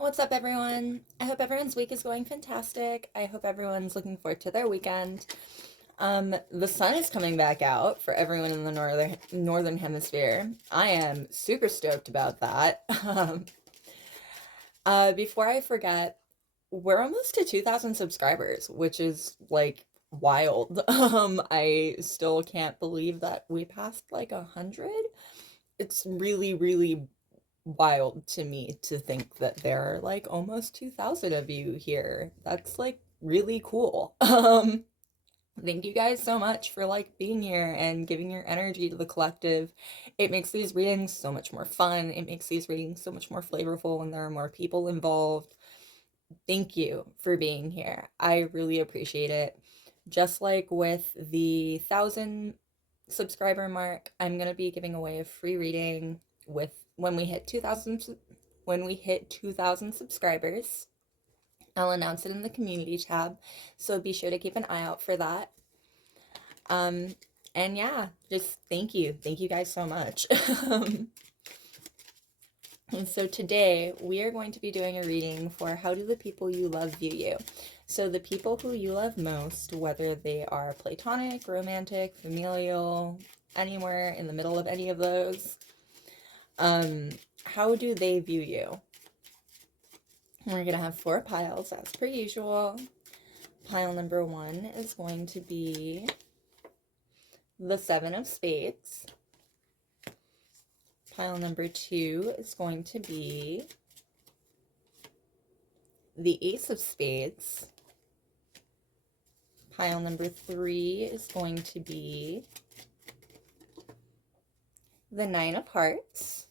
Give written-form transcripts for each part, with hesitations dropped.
What's up, everyone? I hope everyone's week is going fantastic. I hope everyone's looking forward to their weekend. The sun is coming back out for everyone in the northern hemisphere. I am super stoked about that. Before I forget, we're almost to 2,000 subscribers, which is like wild. I still can't believe that we passed like 100. It's really, really wild to me to think that there are like almost 2,000 of you here. That's like really cool. Thank you guys so much for like being here and giving your energy to the collective. It makes these readings so much more fun. It makes these readings so much more flavorful when there are more people involved. Thank you for being here. I really appreciate it. Just like with the 1,000 subscriber mark, I'm gonna be giving away a free reading with when we hit 2,000 subscribers. I'll announce it in the community tab, so be sure to keep an eye out for that. Um, and yeah, just thank you guys so much. And so today we are going to be doing a reading for how do the people you love view you. So the people who you love most, whether they are platonic, romantic, familial, anywhere in the middle of any of those, how do they view you? We're gonna have 4 piles as per usual. Pile number 1 is going to be the 7 of Spades. Pile number 2 is going to be the Ace of Spades. Pile number 3 is going to be the 9 of Hearts.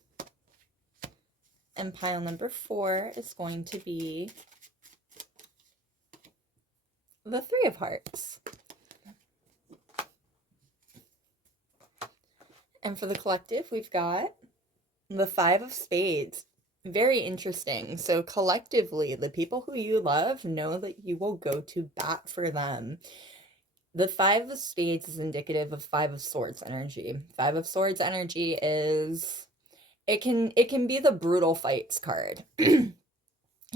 And pile number 4 is going to be the 3 of Hearts. And for the collective, we've got the 5 of Spades. Very interesting. So collectively, the people who you love know that you will go to bat for them. The 5 of Spades is indicative of 5 of Swords energy. 5 of Swords energy is it can be the brutal fights card.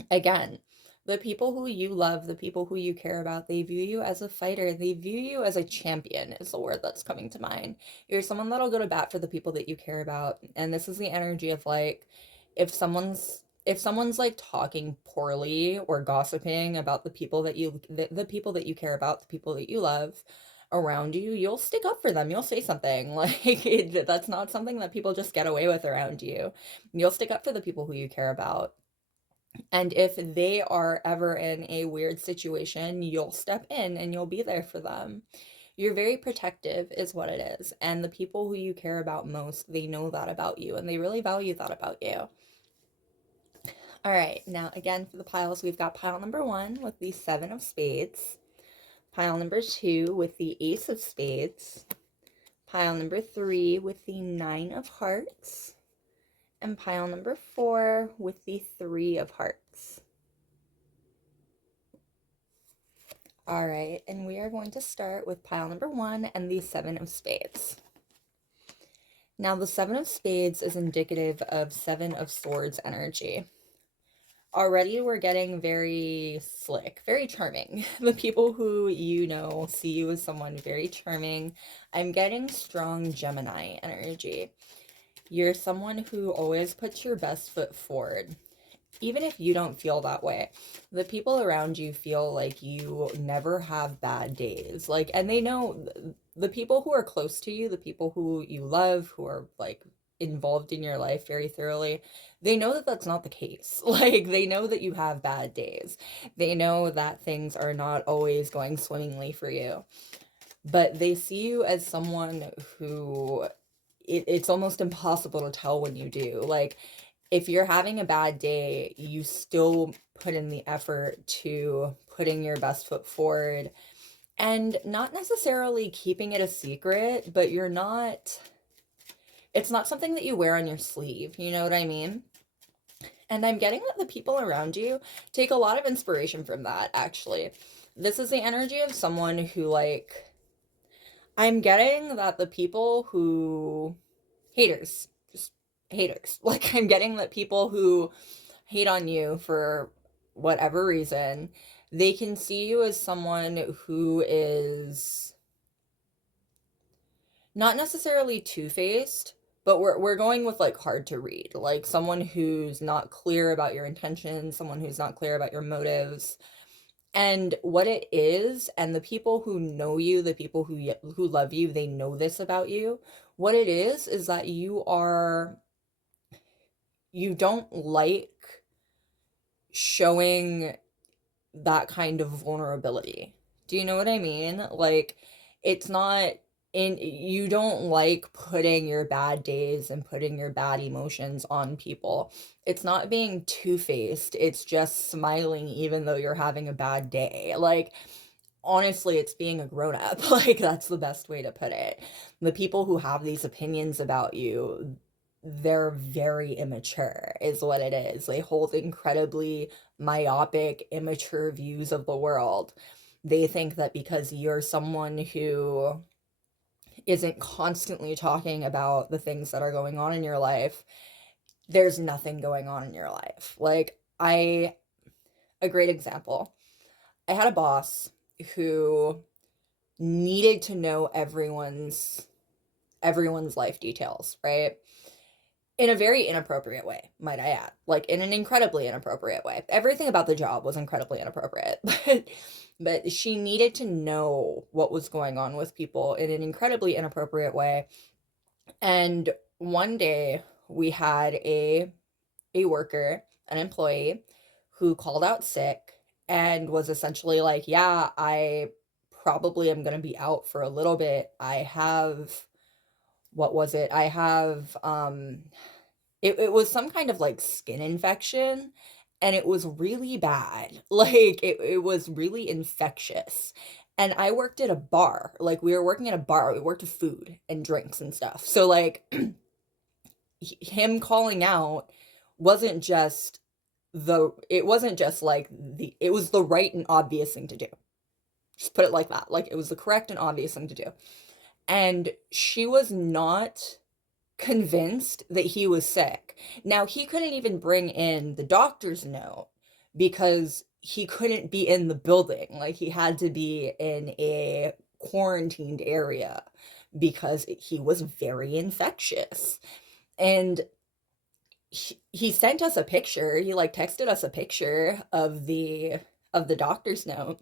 Again, the people who you love, the people who you care about, they view you as a fighter. They view you as a champion, is the word that's coming to mind. You're someone that'll go to bat for the people that you care about. And this is the energy of like, if someone's like talking poorly or gossiping about the people that the people that you care about, the people that you love around you, you'll stick up for them. You'll say something. That's not something that people just get away with around you. You'll stick up for the people who you care about. And if they are ever in a weird situation, you'll step in and you'll be there for them. You're very protective, is what it is. And the people who you care about most, they know that about you and they really value that about you. All right, now again for the piles, we've got pile number 1 with the 7 of Spades, pile number 2 with the Ace of Spades, pile number 3 with the 9 of Hearts, and pile number 4 with the 3 of Hearts. All right, and we are going to start with pile number 1 and the 7 of Spades. Now, the 7 of Spades is indicative of 7 of Swords energy. Already we're getting very slick, very charming. The people who you know see you as someone very charming. I'm getting strong Gemini energy. You're someone who always puts your best foot forward. Even if you don't feel that way, the people around you feel like you never have bad days. Like, and they know the people who are close to you, the people who you love, who are like involved in your life very thoroughly, they know that that's not the case. Like, they know that you have bad days. They know that things are not always going swimmingly for you. But they see you as someone who it's almost impossible to tell when you do. Like, if you're having a bad day, you still put in the effort to putting your best foot forward and not necessarily keeping it a secret, but it's not something that you wear on your sleeve. You know what I mean? And I'm getting that the people around you take a lot of inspiration from that, actually. This is the energy of someone who, like, I'm getting that the people who, haters, just haters. Like, I'm getting that people who hate on you for whatever reason. They can see you as someone who is not necessarily two-faced, but we're going with like hard to read, like someone who's not clear about your intentions, someone who's not clear about your motives and what it is. And the people who know you, the people who love you, they know this about you. What it is that you don't like showing that kind of vulnerability. Do you know what I mean? Like, it's not in, you don't like putting your bad days and putting your bad emotions on people. It's not being two-faced. It's just smiling even though you're having a bad day. Like, honestly, it's being a grown up. Like, that's the best way to put it. The people who have these opinions about you, they're very immature, is what it is. They hold incredibly myopic, immature views of the world. They think that because you're someone who isn't constantly talking about the things that are going on in your life, there's nothing going on in your life. Like, a great example. I had a boss who needed to know everyone's life details, right? In a very inappropriate way, might I add. Like, in an incredibly inappropriate way. Everything about the job was incredibly inappropriate, but she needed to know what was going on with people in an incredibly inappropriate way. And one day we had a worker, an employee, who called out sick and was essentially like, yeah, I probably am going to be out for a little bit. I have, what was it? I have, it was some kind of like skin infection and it was really bad. Like, it was really infectious. And I worked at a bar. Like, we were working at a bar. We worked with food and drinks and stuff. So, like, him calling out wasn't just it wasn't just like it was the right and obvious thing to do. Just put it like that. Like, it was the correct and obvious thing to do. And she was not convinced that he was sick. Now, he couldn't even bring in the doctor's note because he couldn't be in the building. Like, he had to be in a quarantined area because he was very infectious. And he sent us a picture. He like texted us a picture of the doctor's note,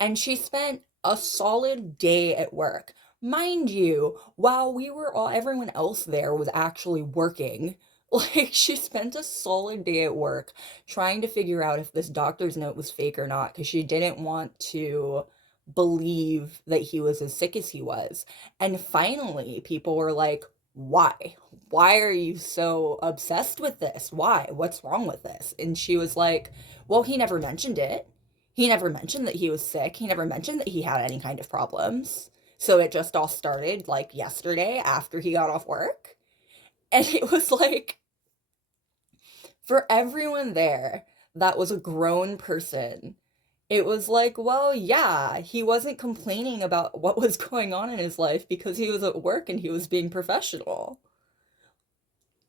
and she spent a solid day at work. Mind you, while we were all everyone else there was actually working. Like, she spent a solid day at work trying to figure out if this doctor's note was fake or not because she didn't want to believe that he was as sick as he was. And finally, people were like, why? Why are you so obsessed with this? Why? What's wrong with this? And she was like, well, he never mentioned it. He never mentioned that he was sick. He never mentioned that he had any kind of problems. So it just all started like yesterday after he got off work. And it was like, for everyone there that was a grown person, it was like, well, yeah, he wasn't complaining about what was going on in his life because he was at work and he was being professional.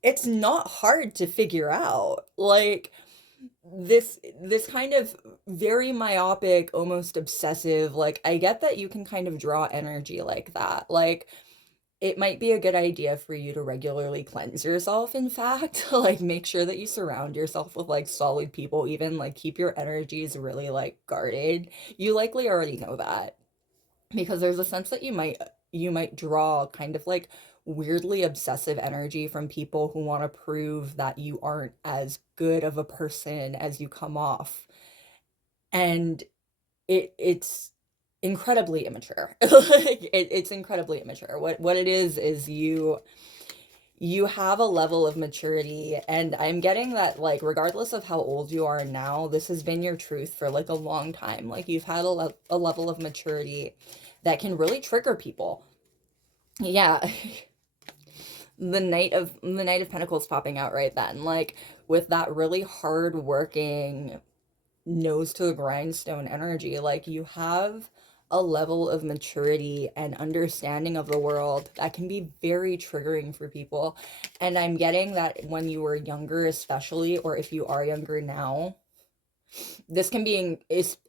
It's not hard to figure out. Like, this kind of very myopic, almost obsessive, like, I get that you can kind of draw energy like that. Like, it might be a good idea for you to regularly cleanse yourself, in fact. Like, make sure that you surround yourself with like solid people, even like keep your energies really like guarded. You likely already know that because there's a sense that you might draw kind of like weirdly obsessive energy from people who want to prove that you aren't as good of a person as you come off. And it's incredibly immature. Like, it's incredibly immature. What it is you have a level of maturity, and I'm getting that, like, regardless of how old you are now, this has been your truth for like a long time. Like, you've had a level of maturity that can really trigger people. Yeah. The Knight of Pentacles popping out right then, like, with that really hard working nose to the grindstone energy. Like, you have a level of maturity and understanding of the world that can be very triggering for people. And I'm getting that when you were younger, especially, or if you are younger now, this can be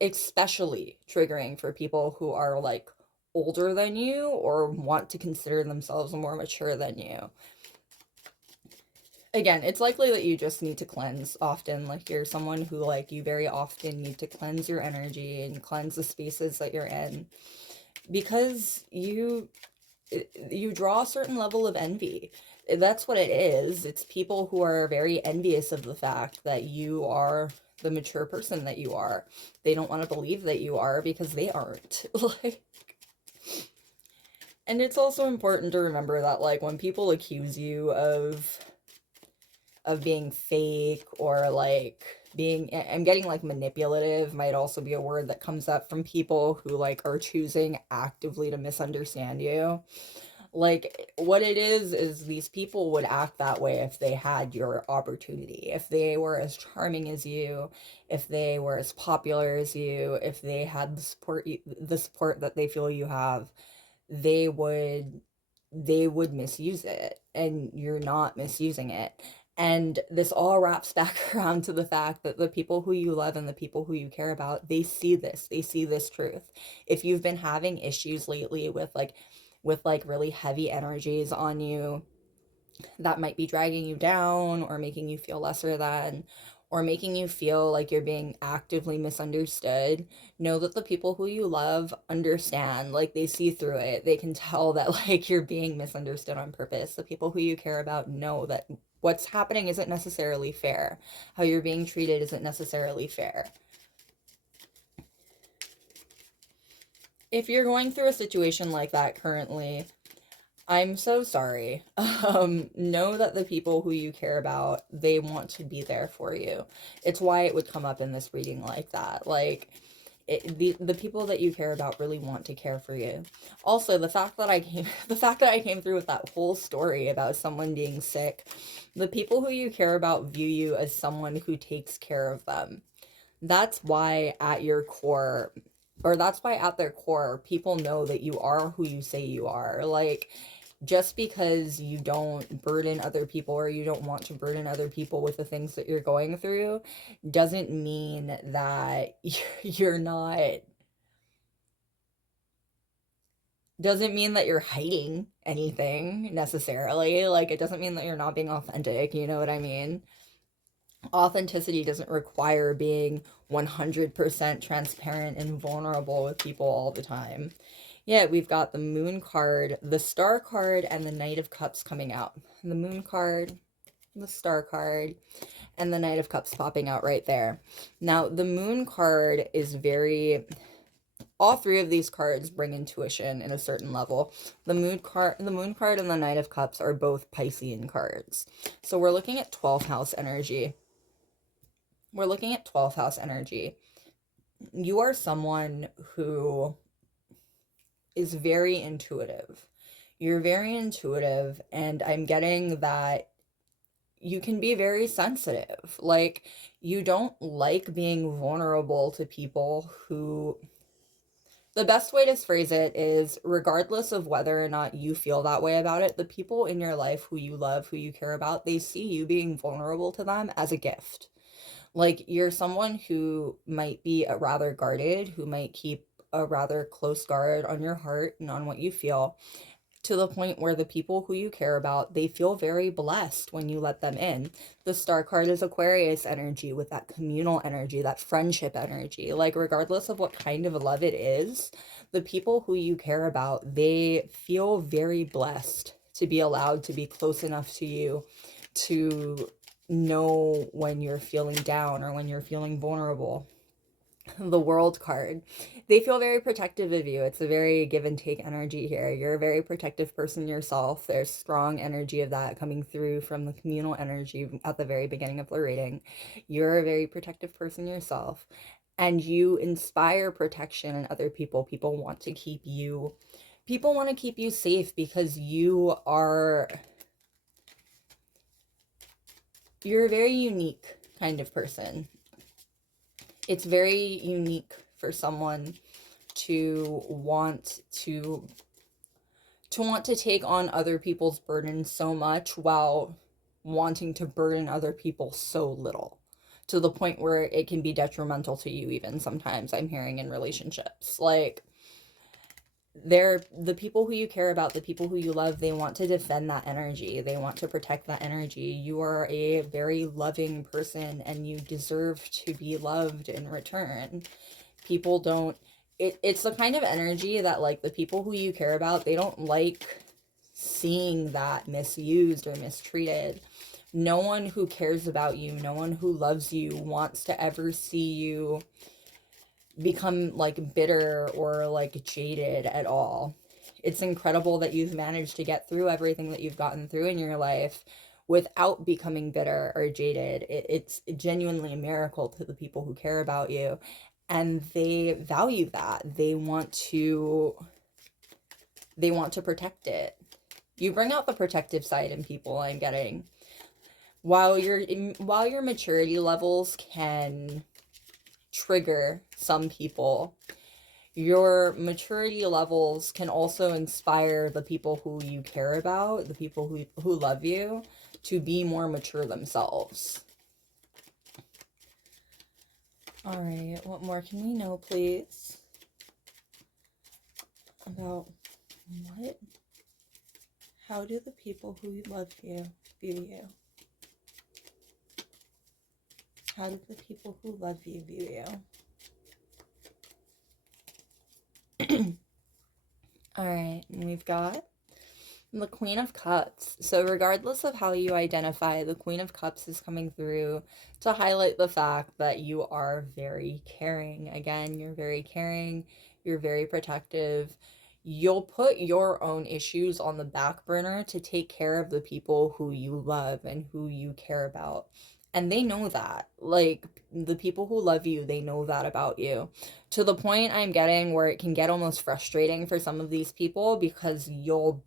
especially triggering for people who are like older than you or want to consider themselves more mature than you. Again, it's likely that you just need to cleanse often. Like, you're someone who, like, you very often need to cleanse your energy and cleanse the spaces that you're in, because you draw a certain level of envy. That's what it is. It's people who are very envious of the fact that you are the mature person that you are. They don't want to believe that you are because they aren't. Like, and it's also important to remember that, like, when people accuse you of being fake, or like being, I'm getting like manipulative might also be a word that comes up from people who like are choosing actively to misunderstand you. Like, what it is these people would act that way if they had your opportunity, if they were as charming as you, if they were as popular as you, if they had the support that they feel you have. They would misuse it, and you're not misusing it. And this all wraps back around to the fact that the people who you love and the people who you care about, they see this truth. If you've been having issues lately with like really heavy energies on you that might be dragging you down or making you feel lesser than, or making you feel like you're being actively misunderstood, know that the people who you love understand. Like, they see through it. They can tell that like you're being misunderstood on purpose. The people who you care about know that what's happening isn't necessarily fair. How you're being treated isn't necessarily fair. If you're going through a situation like that currently, I'm so sorry. Know that the people who you care about, they want to be there for you. It's why it would come up in this reading like that. Like, the people that you care about really want to care for you. Also, the fact that I came through with that whole story about someone being sick, the people who you care about view you as someone who takes care of them. That's why at your core, or that's why at their core, people know that you are who you say you are. Like, just because you don't burden other people, or you don't want to burden other people with the things that you're going through, doesn't mean that you're not, doesn't mean that you're hiding anything necessarily. Like, it doesn't mean that you're not being authentic, you know what I mean? Authenticity doesn't require being 100% transparent and vulnerable with people all the time. Yeah, we've got the Moon card, the Star card, and the Knight of Cups coming out. The Moon card, the Star card, and the Knight of Cups popping out right there. Now, the Moon card is very... All three of these cards bring intuition in a certain level. The Moon card, and the Knight of Cups are both Piscean cards. So we're looking at 12th house energy. You are someone who is very intuitive. You're very intuitive, and I'm getting that you can be very sensitive. Like, you don't like being vulnerable to people who... The best way to phrase it is, regardless of whether or not you feel that way about it, the people in your life who you love, who you care about, they see you being vulnerable to them as a gift. Like, you're someone who might be a rather guarded, who might keep a rather close guard on your heart and on what you feel, to the point where the people who you care about, they feel very blessed when you let them in. The Star card is Aquarius energy, with that communal energy, that friendship energy. Like, regardless of what kind of love it is, the people who you care about, they feel very blessed to be allowed to be close enough to you to know when you're feeling down or when you're feeling vulnerable. The World card, they feel very protective of you. It's a very give and take energy here. You're a very protective person yourself. There's strong energy of that coming through from the communal energy at the very beginning of the reading. You're a very protective person yourself, and you inspire protection in other people. People want to keep you safe because you're a very unique kind of person. It's very unique for someone to want to take on other people's burdens so much while wanting to burden other people so little, to the point where it can be detrimental to you even sometimes. I'm hearing in relationships, like, they're the people who you care about, the people who you love, they want to defend that energy, they want to protect that energy. You are a very loving person and you deserve to be loved in return. People don't, it's the kind of energy that, like, the people who you care about, they don't like seeing that misused or mistreated. No one who cares about you, no one who loves you wants to ever see you become, like, bitter or, like, jaded at all. It's incredible that you've managed to get through everything that you've gotten through in your life without becoming bitter or jaded. It's genuinely a miracle to the people who care about you, and they value that. They want to protect it. You bring out the protective side in people, I'm getting. While your maturity levels can trigger some people, your maturity levels can also inspire the people who you care about, the people who love you, to be more mature themselves. All right, what more can we know, please? About what? How do the people who love you view you? How do the people who love you view you? All right, and we've got the Queen of Cups. So regardless of how you identify, the Queen of Cups is coming through to highlight the fact that you are very caring. Again, you're very caring, you're very protective. You'll put your own issues on the back burner to take care of the people who you love and who you care about. And they know that. Like, the people who love you, they know that about you. To the point I'm getting where it can get almost frustrating for some of these people, because you'll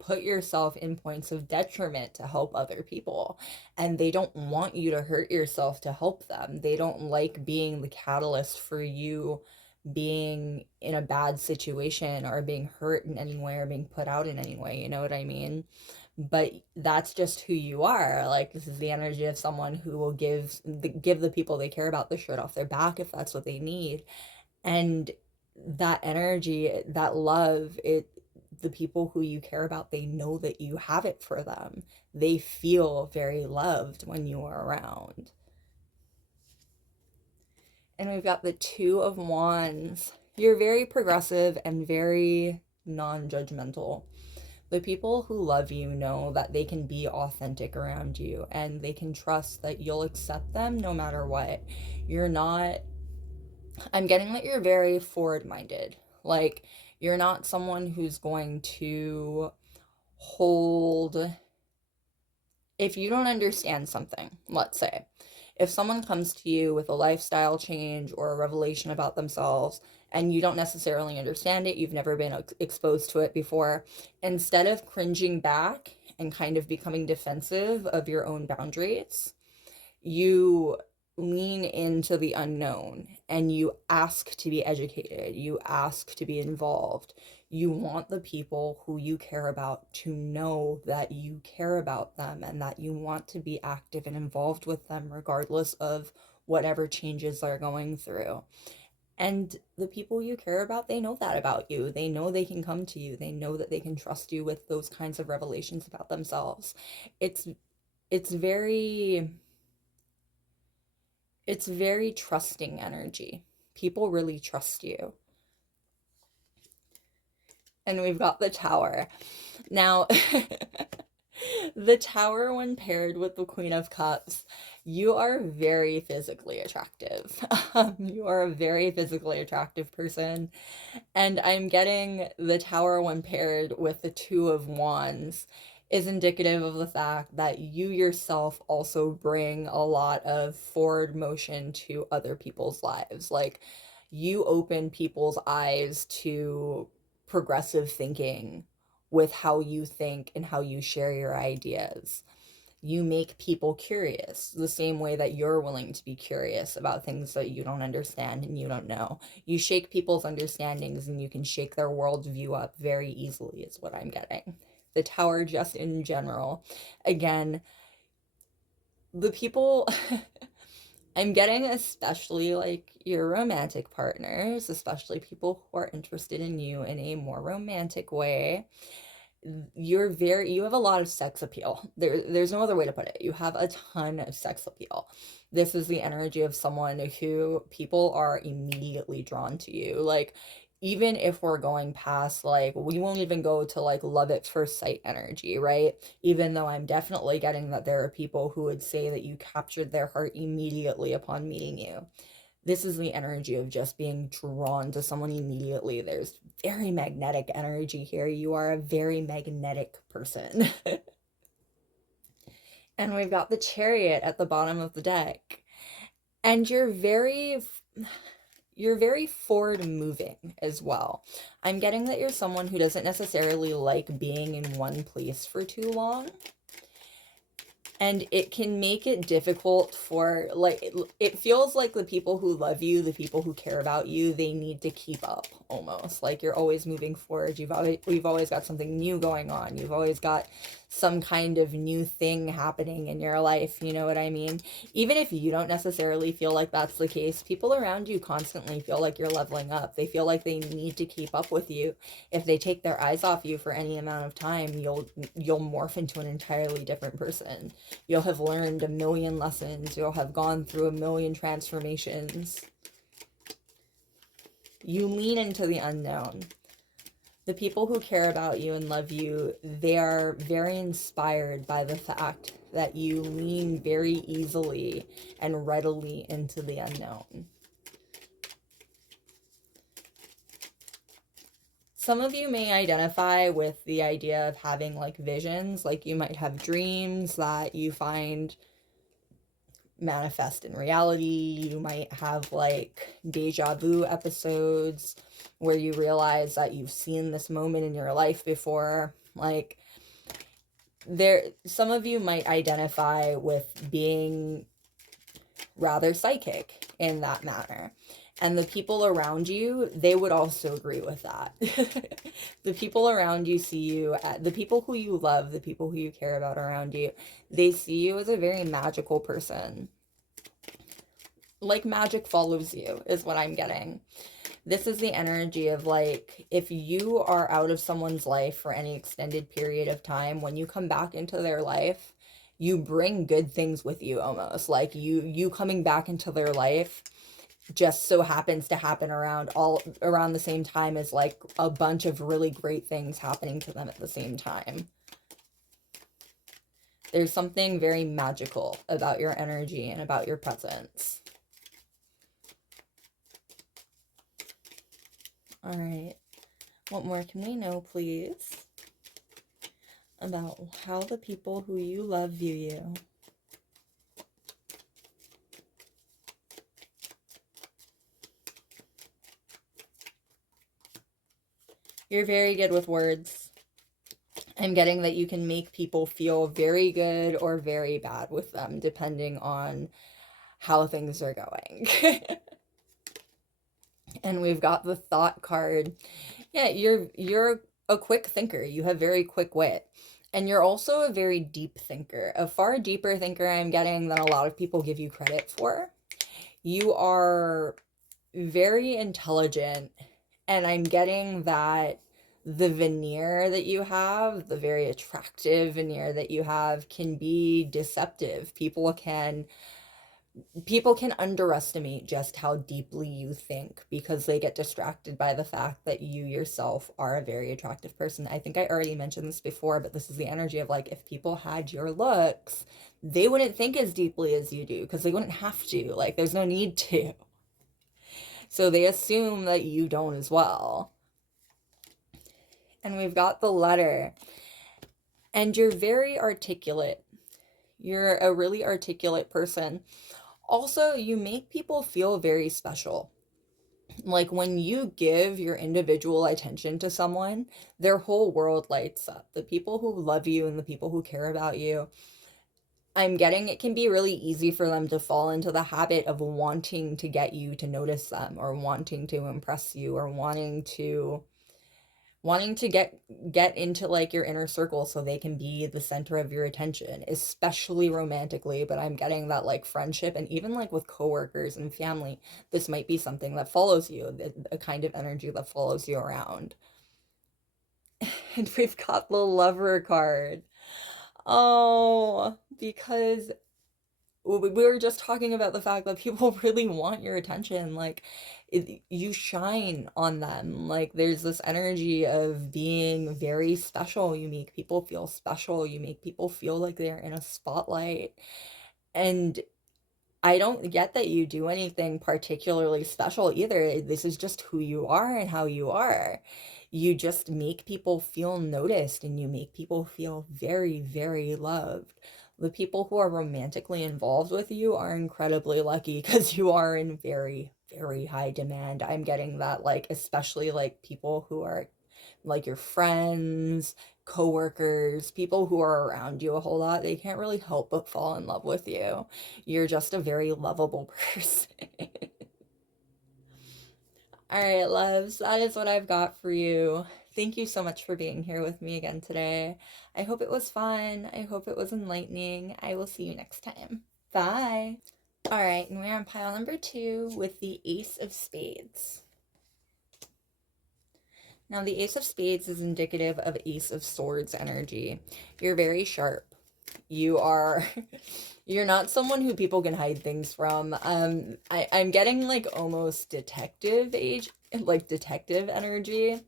put yourself in points of detriment to help other people, and they don't want you to hurt yourself to help them. They don't like being the catalyst for you being in a bad situation or being hurt in any way or being put out in any way, you know what I mean? But that's just who you are. Like, this is the energy of someone who will give the people they care about the shirt off their back if that's what they need. And that energy, that love, the people who you care about, they know that you have it for them. They feel very loved when you are around. And we've got the Two of Wands. You're very progressive and very non-judgmental. The people who love you know that they can be authentic around you, and they can trust that you'll accept them no matter what. You're not, I'm getting that you're very forward-minded. Like, you're not someone who's going to hold, if you don't understand something, let's say, if someone comes to you with a lifestyle change or a revelation about themselves and you don't necessarily understand it, you've never been exposed to it before, instead of cringing back and kind of becoming defensive of your own boundaries, you lean into the unknown and you ask to be educated, you ask to be involved. You want the people who you care about to know that you care about them and that you want to be active and involved with them regardless of whatever changes they're going through. And the people you care about, they know that about you. They know they can come to you. They know that they can trust you with those kinds of revelations about themselves. It's it's very it's very trusting energy. People really trust you. And we've got the Tower. Now, the Tower, when paired with the Queen of Cups, you are very physically attractive. You are a very physically attractive person. And I'm getting the Tower, when paired with the Two of Wands, is indicative of the fact that you yourself also bring a lot of forward motion to other people's lives. Like, you open people's eyes to progressive thinking with how you think and how you share your ideas. You make people curious the same way that you're willing to be curious about things that you don't understand and you don't know. You shake people's understandings and you can shake their worldview up very easily, is what I'm getting. The Tower, just in general. Again, the people I'm getting, especially like your romantic partners, especially people who are interested in you in a more romantic way. You have a lot of sex appeal. There's no other way to put it. You have a ton of sex appeal. This is the energy of someone who people are immediately drawn to you. Like, even if we're going past, like, we won't even go to like love at first sight energy, right? Even though I'm definitely getting that there are people who would say that you captured their heart immediately upon meeting you. This is the energy of just being drawn to someone immediately. There's very magnetic energy here. You are a very magnetic person. And we've got the Chariot at the bottom of the deck. And you're very forward moving as well. I'm getting that you're someone who doesn't necessarily like being in one place for too long. And it can make it difficult for, like, it feels like the people who love you, the people who care about you, they need to keep up almost. Like, you're always moving forward. You've always got something new going on. You've always got some kind of new thing happening in your life. You know what I mean? Even if you don't necessarily feel like that's the case, people around you constantly feel like you're leveling up. They feel like they need to keep up with you. If they take their eyes off you for any amount of time, you'll morph into an entirely different person. You'll have learned a million lessons. You'll have gone through a million transformations. You lean into the unknown. The people who care about you and love you, they are very inspired by the fact that you lean very easily and readily into the unknown. Some of you may identify with the idea of having like visions, like you might have dreams that you find manifest in reality. You might have like deja vu episodes where you realize that you've seen this moment in your life before. Like, some of you might identify with being rather psychic in that manner. And the people around you, they would also agree with that. The people around you see you, the people who you love, the people who you care about around you, they see you as a very magical person. Like, magic follows you, is what I'm getting. This is the energy of, like, if you are out of someone's life for any extended period of time, when you come back into their life, you bring good things with you almost. Like, you coming back into their life just so happens to happen around the same time as like a bunch of really great things happening to them at the same time. There's something very magical about your energy and about your presence. All right. What more can we know, please, about how the people who you love view you? You're very good with words. I'm getting that you can make people feel very good or very bad with them, depending on how things are going. And we've got the Thought card. Yeah, you're a quick thinker. You have very quick wit. And you're also a very deep thinker, a far deeper thinker, I'm getting, than a lot of people give you credit for. You are very intelligent, and I'm getting that the veneer that you have, the very attractive veneer that you have, can be deceptive. People can underestimate just how deeply you think because they get distracted by the fact that you yourself are a very attractive person. I think I already mentioned this before, but this is the energy of, like, if people had your looks, they wouldn't think as deeply as you do because they wouldn't have to. Like, there's no need to. So they assume that you don't as well. And we've got the Letter. And you're very articulate. You're a really articulate person. Also, you make people feel very special. Like, when you give your individual attention to someone, their whole world lights up. The people who love you and the people who care about you, I'm getting it can be really easy for them to fall into the habit of wanting to get you to notice them, or wanting to impress you, or wanting to get into like your inner circle so they can be the center of your attention, especially romantically. But I'm getting that like friendship, and even like with coworkers and family, this might be something that follows you, a kind of energy that follows you around. And we've got the Lover card. Oh, because we were just talking about the fact that people really want your attention. Like, you shine on them. Like, there's this energy of being very special. You make people feel special. You make people feel like they're in a spotlight. And I don't get that you do anything particularly special either. This is just who you are and how you are. You just make people feel noticed, and you make people feel very, very loved. The people who are romantically involved with you are incredibly lucky because you are in very, very high demand. I'm getting that, like, especially like people who are like your friends, coworkers, people who are around you a whole lot, they can't really help but fall in love with you. You're just a very lovable person. All right, loves, that is what I've got for you. Thank you so much for being here with me again today. I hope it was fun. I hope it was enlightening. I will see you next time. Bye. All right, and we're on pile number 2 with the Ace of Spades. Now, the Ace of Spades is indicative of Ace of Swords energy. You're very sharp. You are, you're not someone who people can hide things from. I'm getting like almost detective age, like detective energy.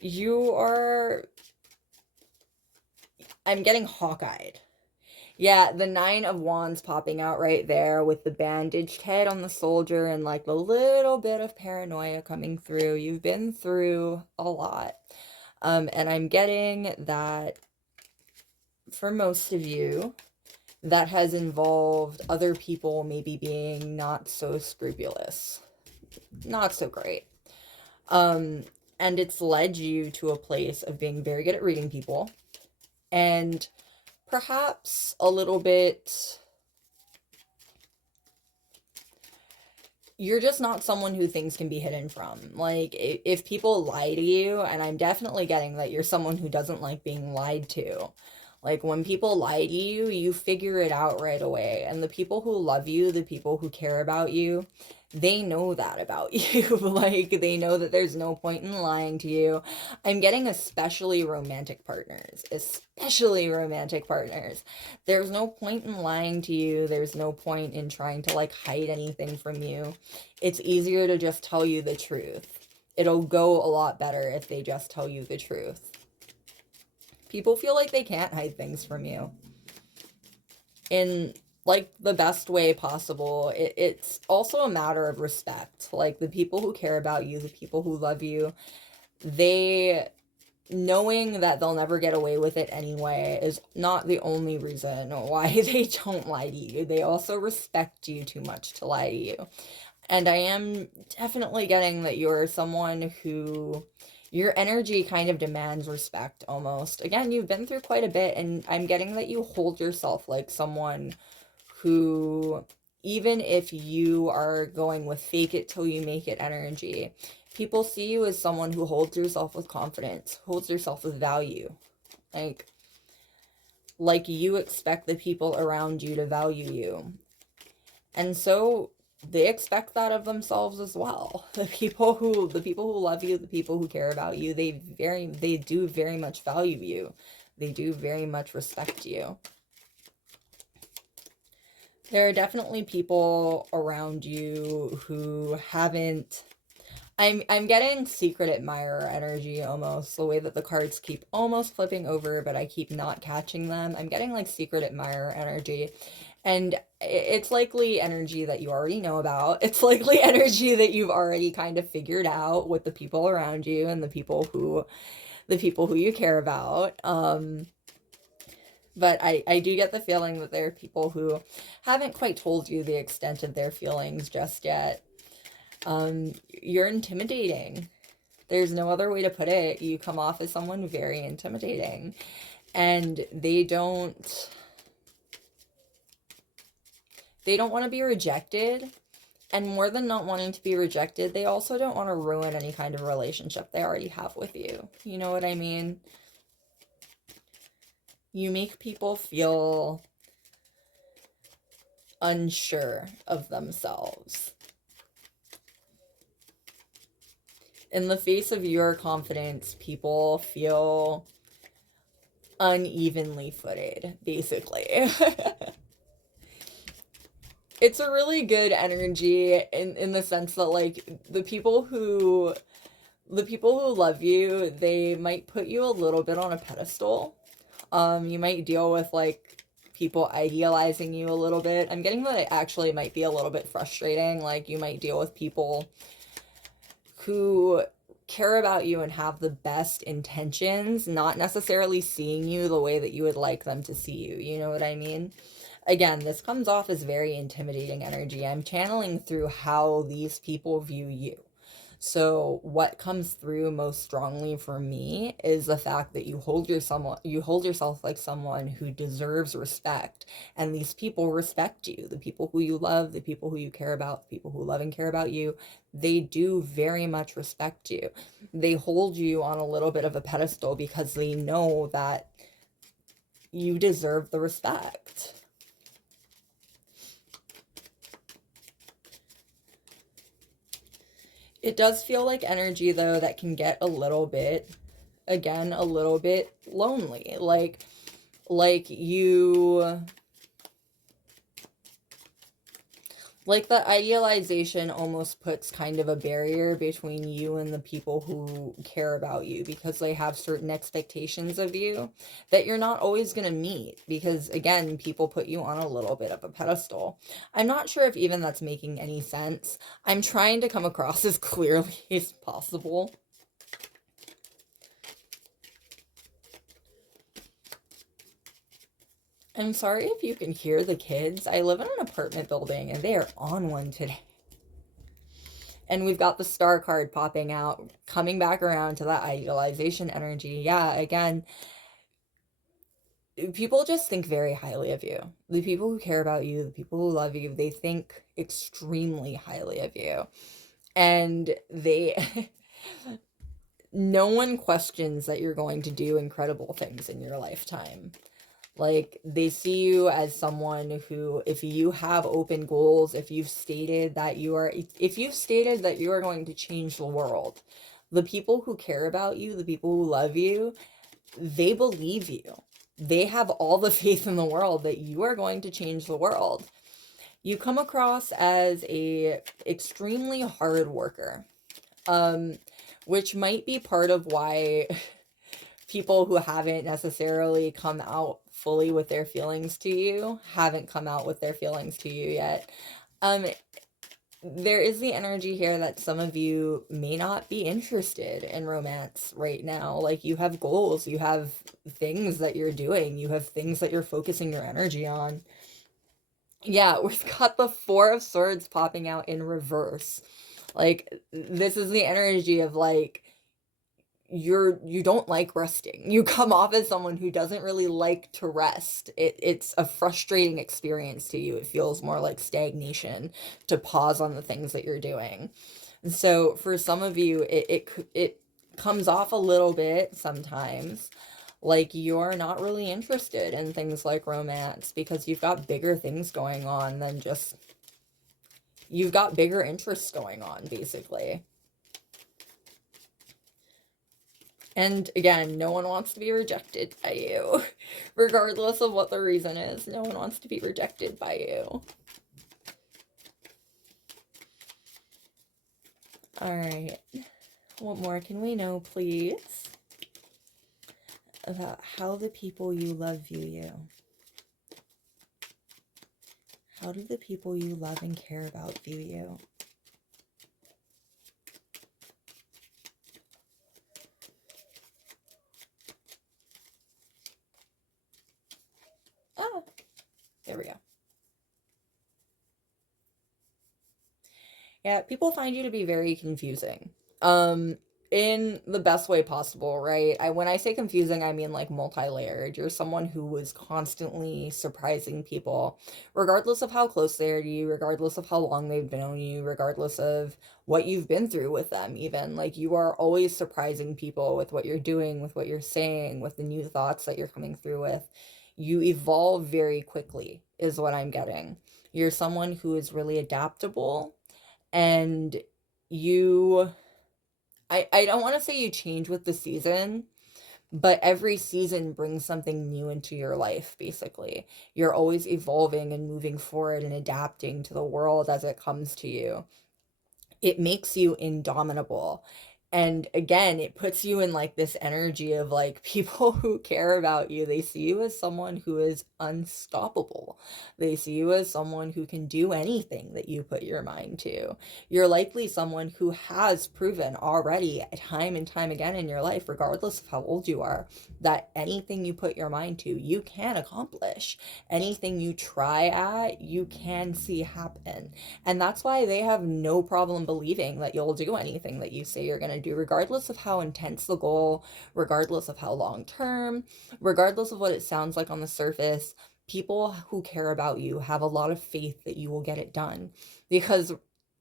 You are, I'm getting hawk-eyed. Yeah, the 9 of Wands popping out right there with the bandaged head on the soldier and like the little bit of paranoia coming through. You've been through a lot. And I'm getting that for most of you, that has involved other people maybe being not so scrupulous. Not so great. And it's led you to a place of being very good at reading people, and perhaps a little bit, you're just not someone who things can be hidden from. Like, if people lie to you, and I'm definitely getting that you're someone who doesn't like being lied to. Like, when people lie to you, you figure it out right away. And the people who love you, the people who care about you, they know that about you. Like, they know that there's no point in lying to you. I'm getting especially romantic partners. Especially romantic partners. There's no point in lying to you. There's no point in trying to, like, hide anything from you. It's easier to just tell you the truth. It'll go a lot better if they just tell you the truth. People feel like they can't hide things from you in like the best way possible. It's also a matter of respect. Like, the people who care about you, the people who love you, they, knowing that they'll never get away with it anyway is not the only reason why they don't lie to you. They also respect you too much to lie to you. And I am definitely getting that you're someone who, your energy kind of demands respect almost. Again, you've been through quite a bit, and I'm getting that you hold yourself like someone who, even if you are going with fake it till you make it energy, people see you as someone who holds yourself with confidence, holds yourself with value. Like you expect the people around you to value you. And so they expect that of themselves as well. The people who love you, the people who care about you, they do very much value you. They do very much respect you. There are definitely people around you who haven't, I'm getting secret admirer energy almost, the way that the cards keep almost flipping over, but I keep not catching them. I'm getting like secret admirer energy. And it's likely energy that you already know about. It's likely energy that you've already kind of figured out with the people around you and the people who you care about. But I do get the feeling that there are people who haven't quite told you the extent of their feelings just yet. You're intimidating. There's no other way to put it. You come off as someone very intimidating. And they don't They don't want to be rejected. And more than not wanting to be rejected, they also don't want to ruin any kind of relationship they already have with you. You know what I mean? You make people feel unsure of themselves. In the face of your confidence, people feel unevenly footed, basically. It's a really good energy in the sense that, like, the people who love you, they might put you a little bit on a pedestal. You might deal with, like, people idealizing you a little bit. I'm getting that it actually might be a little bit frustrating. Like, you might deal with people who care about you and have the best intentions, not necessarily seeing you the way that you would like them to see you. You know what I mean? Again, this comes off as very intimidating energy. I'm channeling through how these people view you. So what comes through most strongly for me is the fact that you hold yourself like someone who deserves respect, and these people respect you. The people who you love, the people who you care about, the people who love and care about you, they do very much respect you. They hold you on a little bit of a pedestal because they know that you deserve the respect. It does feel like energy, though, that can get a little bit, again, a little bit lonely. Like you, like the idealization almost puts kind of a barrier between you and the people who care about you, because they have certain expectations of you that you're not always going to meet, because again, people put you on a little bit of a pedestal. I'm not sure if even that's making any sense. I'm trying to come across as clearly as possible. I'm sorry if you can hear the kids. I live in an apartment building and they are on one today. And we've got the star card popping out, coming back around to that idealization energy. Yeah, again, people just think very highly of you. The people who care about you, the people who love you, they think extremely highly of you. And they, no one questions that you're going to do incredible things in your lifetime. Like, they see you as someone who, if you have open goals, if you've stated that you are going to change the world, the people who care about you, the people who love you, they believe you. They have all the faith in the world that you are going to change the world. You come across as a extremely hard worker, which might be part of why people who haven't necessarily come out fully with their feelings to you haven't come out with their feelings to you yet. There is the energy here that some of you may not be interested in romance right now. Like, you have goals, you have things that you're doing, you have things that you're focusing your energy on. Yeah, we've got the Four of Swords popping out in reverse. Like, this is the energy of, like, you don't like resting. You come off as someone who doesn't really like to rest. It's a frustrating experience to you. It feels more like stagnation to pause on the things that you're doing. And so for some of you, it comes off a little bit sometimes like you're not really interested in things like romance, because you've got bigger things going on than just, you've got bigger interests going on, basically. And again, no one wants to be rejected by you. Regardless of what the reason is, no one wants to be rejected by you. Alright. What more can we know, please, about how the people you love view you? How do the people you love and care about view you? Ah, there we go. Yeah, people find you to be very confusing. in the best way possible, right? When I say confusing, I mean like multi-layered. You're someone who is constantly surprising people, regardless of how close they are to you, regardless of how long they've known you, regardless of what you've been through with them, even. Like, you are always surprising people with what you're doing, with what you're saying, with the new thoughts that you're coming through with. You evolve very quickly, is what I'm getting. You're someone who is really adaptable, and you I don't want to say you change with the season, but every season brings something new into your life, basically. You're always evolving and moving forward and adapting to the world as it comes to you. It makes you indomitable. And again, it puts you in like this energy of like people who care about you. They see you as someone who is unstoppable. They see you as someone who can do anything that you put your mind to. You're likely someone who has proven already time and time again in your life, regardless of how old you are, that anything you put your mind to, you can accomplish. Anything you try at, you can see happen. And that's why they have no problem believing that you'll do anything that you say you're going to do, regardless of how intense the goal, regardless of how long term, regardless of what it sounds like on the surface. People who care about you have a lot of faith that you will get it done, because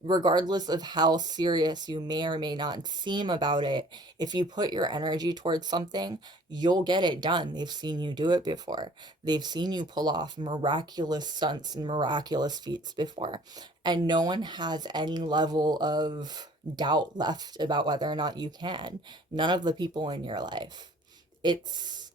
regardless of how serious you may or may not seem about it, if you put your energy towards something, you'll get it done. They've seen you do it before. They've seen you pull off miraculous stunts and miraculous feats before. And no one has any level of doubt left about whether or not you can. None of the people in your life. It's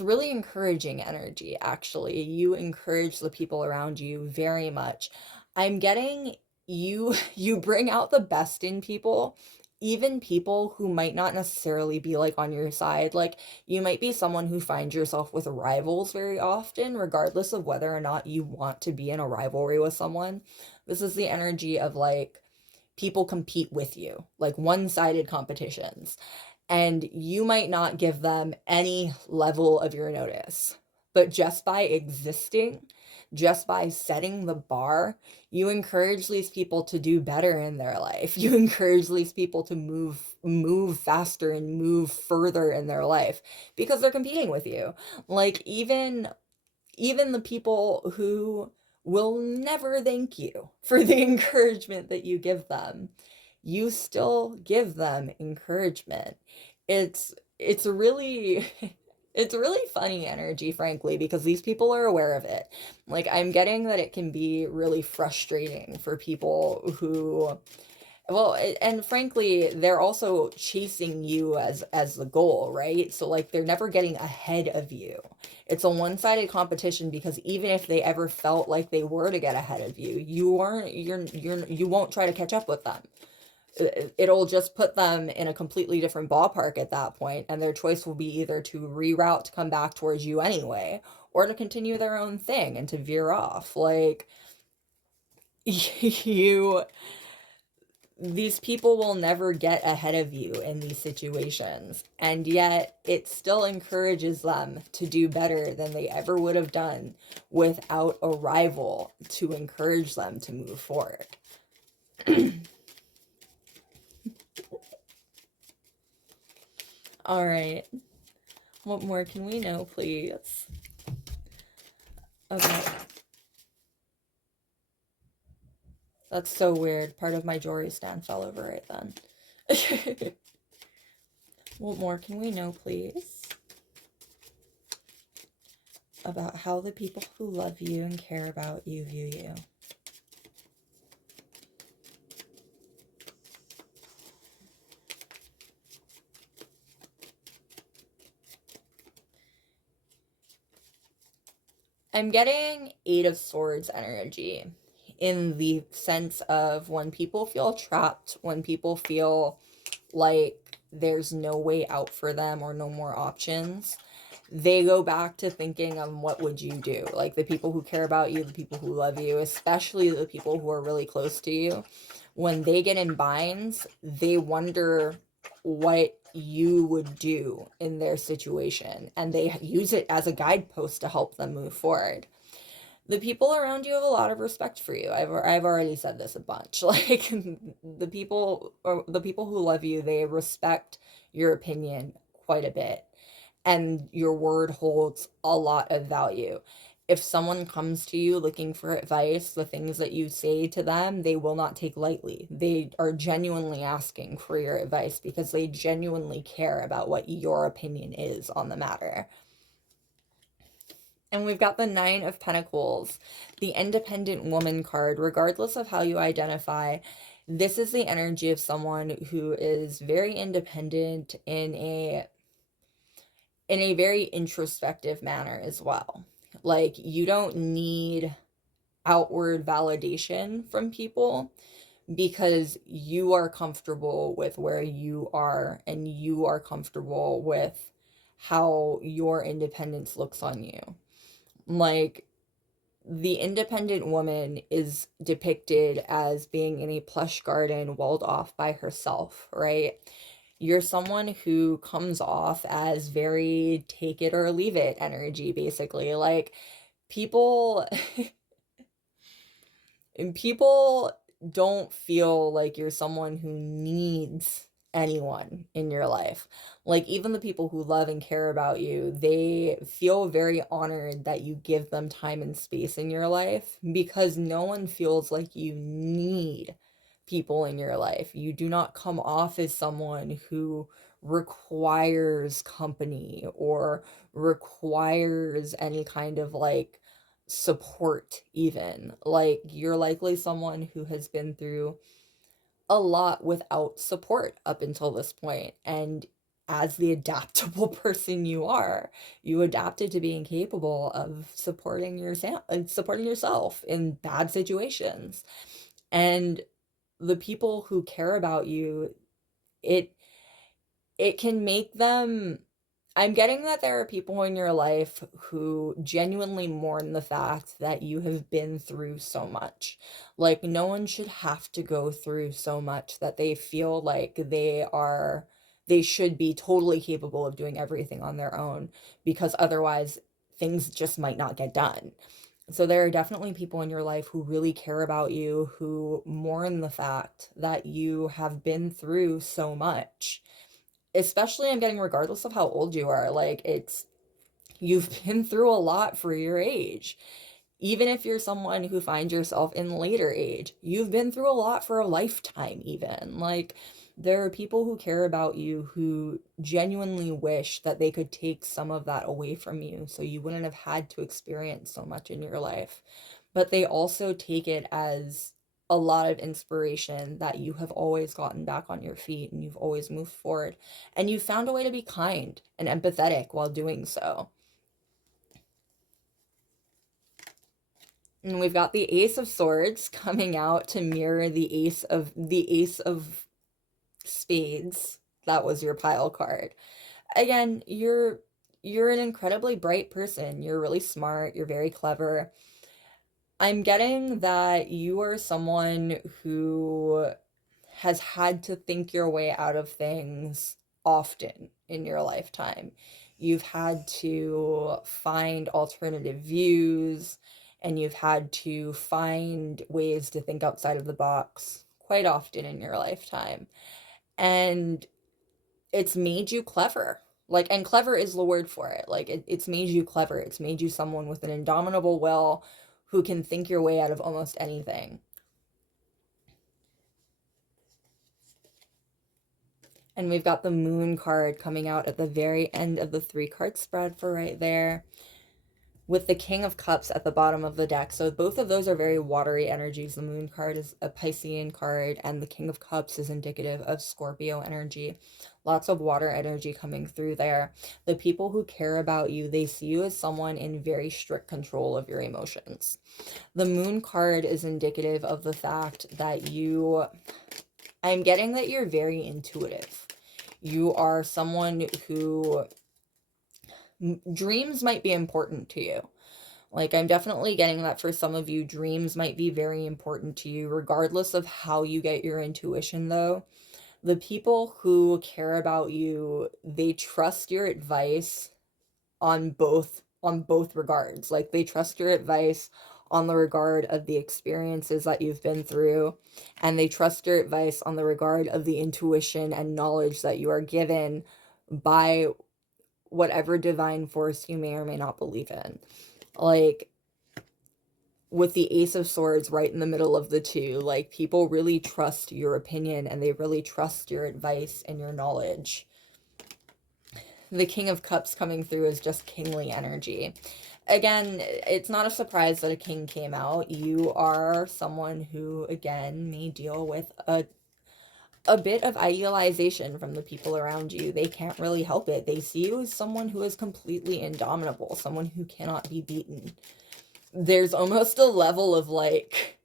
really encouraging energy, actually. You encourage the people around you very much. I'm getting you bring out the best in people, even people who might not necessarily be like on your side. Like, you might be someone who finds yourself with rivals very often, regardless of whether or not you want to be in a rivalry with someone. This is the energy of like people compete with you, like one-sided competitions, and you might not give them any level of your notice. But just by existing, just by setting the bar, you encourage these people to do better in their life. You encourage these people to move faster and move further in their life because they're competing with you. Like, even the people who will never thank you for the encouragement that you give them, you still give them encouragement. It's really it's really funny energy, frankly, because these people are aware of it. Like, I'm getting that it can be really frustrating for people who, well, and frankly, they're also chasing you as the goal, right? So like, they're never getting ahead of you. It's a one-sided competition, because even if they ever felt like they were to get ahead of you, you won't try to catch up with them. It'll just put them in a completely different ballpark at that point, and their choice will be either to reroute to come back towards you anyway, or to continue their own thing and to veer off. Like, you these people will never get ahead of you in these situations, and yet it still encourages them to do better than they ever would have done without a rival to encourage them to move forward. All right. What more can we know, please? Okay. That's so weird. Part of my jewelry stand fell over right then. What more can we know, please, about how the people who love you and care about you view you? I'm getting Eight of Swords energy, in the sense of when people feel trapped, when people feel like there's no way out for them or no more options, they go back to thinking of what would you do. Like, the people who care about you, the people who love you, especially the people who are really close to you, when they get in binds, they wonder what you would do in their situation, and they use it as a guidepost to help them move forward. The people around you have a lot of respect for you. I've already said this a bunch. Like the people who love you, they respect your opinion quite a bit, and your word holds a lot of value. If someone comes to you looking for advice, the things that you say to them, they will not take lightly. They are genuinely asking for your advice because they genuinely care about what your opinion is on the matter. And we've got the Nine of Pentacles, the independent woman card. Regardless of how you identify, this is the energy of someone who is very independent in a very introspective manner as well. Like, you don't need outward validation from people because you are comfortable with where you are, and you are comfortable with how your independence looks on you. Like, the independent woman is depicted as being in a plush garden walled off by herself, right? You're someone who comes off as very take it or leave it energy, basically. Like, people and people don't feel like you're someone who needs anyone in your life. Like, even the people who love and care about you, they feel very honored that you give them time and space in your life, because no one feels like you need people in your life. You do not come off as someone who requires company or requires any kind of like support. Even like, you're likely someone who has been through a lot without support up until this point, and as the adaptable person you are, you adapted to being capable of supporting yourself in bad situations. And the people who care about you, it it can make them, I'm getting that there are people in your life who genuinely mourn the fact that you have been through so much. Like, no one should have to go through so much that they feel like they should be totally capable of doing everything on their own, because otherwise things just might not get done. So there are definitely people in your life who really care about you, who mourn the fact that you have been through so much. Especially, I'm getting, regardless of how old you are, like, you've been through a lot for your age. Even if you're someone who finds yourself in later age, you've been through a lot for a lifetime. Even like, there are people who care about you who genuinely wish that they could take some of that away from you so you wouldn't have had to experience so much in your life. But they also take it as a lot of inspiration that you have always gotten back on your feet, and you've always moved forward, and you've found a way to be kind and empathetic while doing so. And we've got the Ace of Swords coming out to mirror the Ace of Spades. That was your pile card. Again, you're an incredibly bright person. You're really smart, you're very clever. I'm getting that you are someone who has had to think your way out of things often in your lifetime. You've had to find alternative views, and you've had to find ways to think outside of the box quite often in your lifetime. And it's made you clever. Like, and clever is the word for it. Like, it's made you clever. It's made you someone with an indomitable will who can think your way out of almost anything. And we've got the Moon card coming out at the very end of the 3-card spread for right there, with the King of Cups at the bottom of the deck. So both of those are very watery energies. The Moon card is a Piscean card, and the King of Cups is indicative of Scorpio energy. Lots of water energy coming through there. The people who care about you, they see you as someone in very strict control of your emotions. The Moon card is indicative of the fact that I'm getting that you're very intuitive. You are someone who dreams might be important to you. Like, I'm definitely getting that for some of you, dreams might be very important to you, regardless of how you get your intuition, though. The people who care about you, they trust your advice on both regards. Like, they trust your advice on the regard of the experiences that you've been through, and they trust your advice on the regard of the intuition and knowledge that you are given by whatever divine force you may or may not believe in. Like, with the Ace of Swords right in the middle of the two, like, people really trust your opinion and they really trust your advice and your knowledge. The King of Cups coming through is just kingly energy. Again, it's not a surprise that a king came out. You are someone who, again, may deal with a bit of idealization from the people around you. They can't really help it. They see you as someone who is completely indomitable, someone who cannot be beaten. There's almost a level of, like,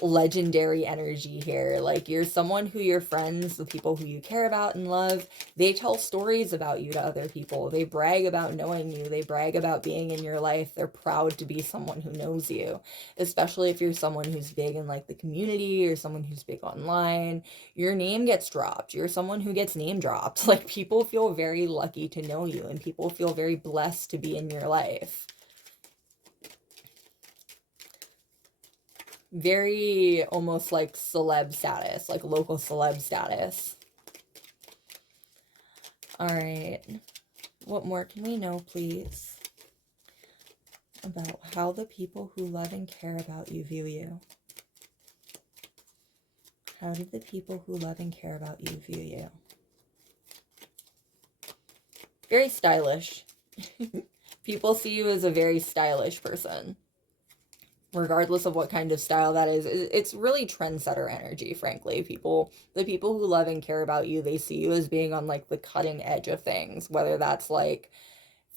legendary energy here. Like, you're someone who your friends, the people who you care about and love, they tell stories about you to other people. They brag about knowing you. They brag about being in your life. They're proud to be someone who knows you, especially if you're someone who's big in, like, the community or someone who's big online. Your name gets dropped. You're someone who gets name dropped. Like, people feel very lucky to know you, and people feel very blessed to be in your life. Very almost like celeb status, like local celeb status. All right. What more can we know, please, about how the people who love and care about you view you? How do the people who love and care about you view you? Very stylish. People see you as a very stylish person, regardless of what kind of style that is. It's really trendsetter energy, frankly. The people who love and care about you, they see you as being on, like, the cutting edge of things, whether that's, like,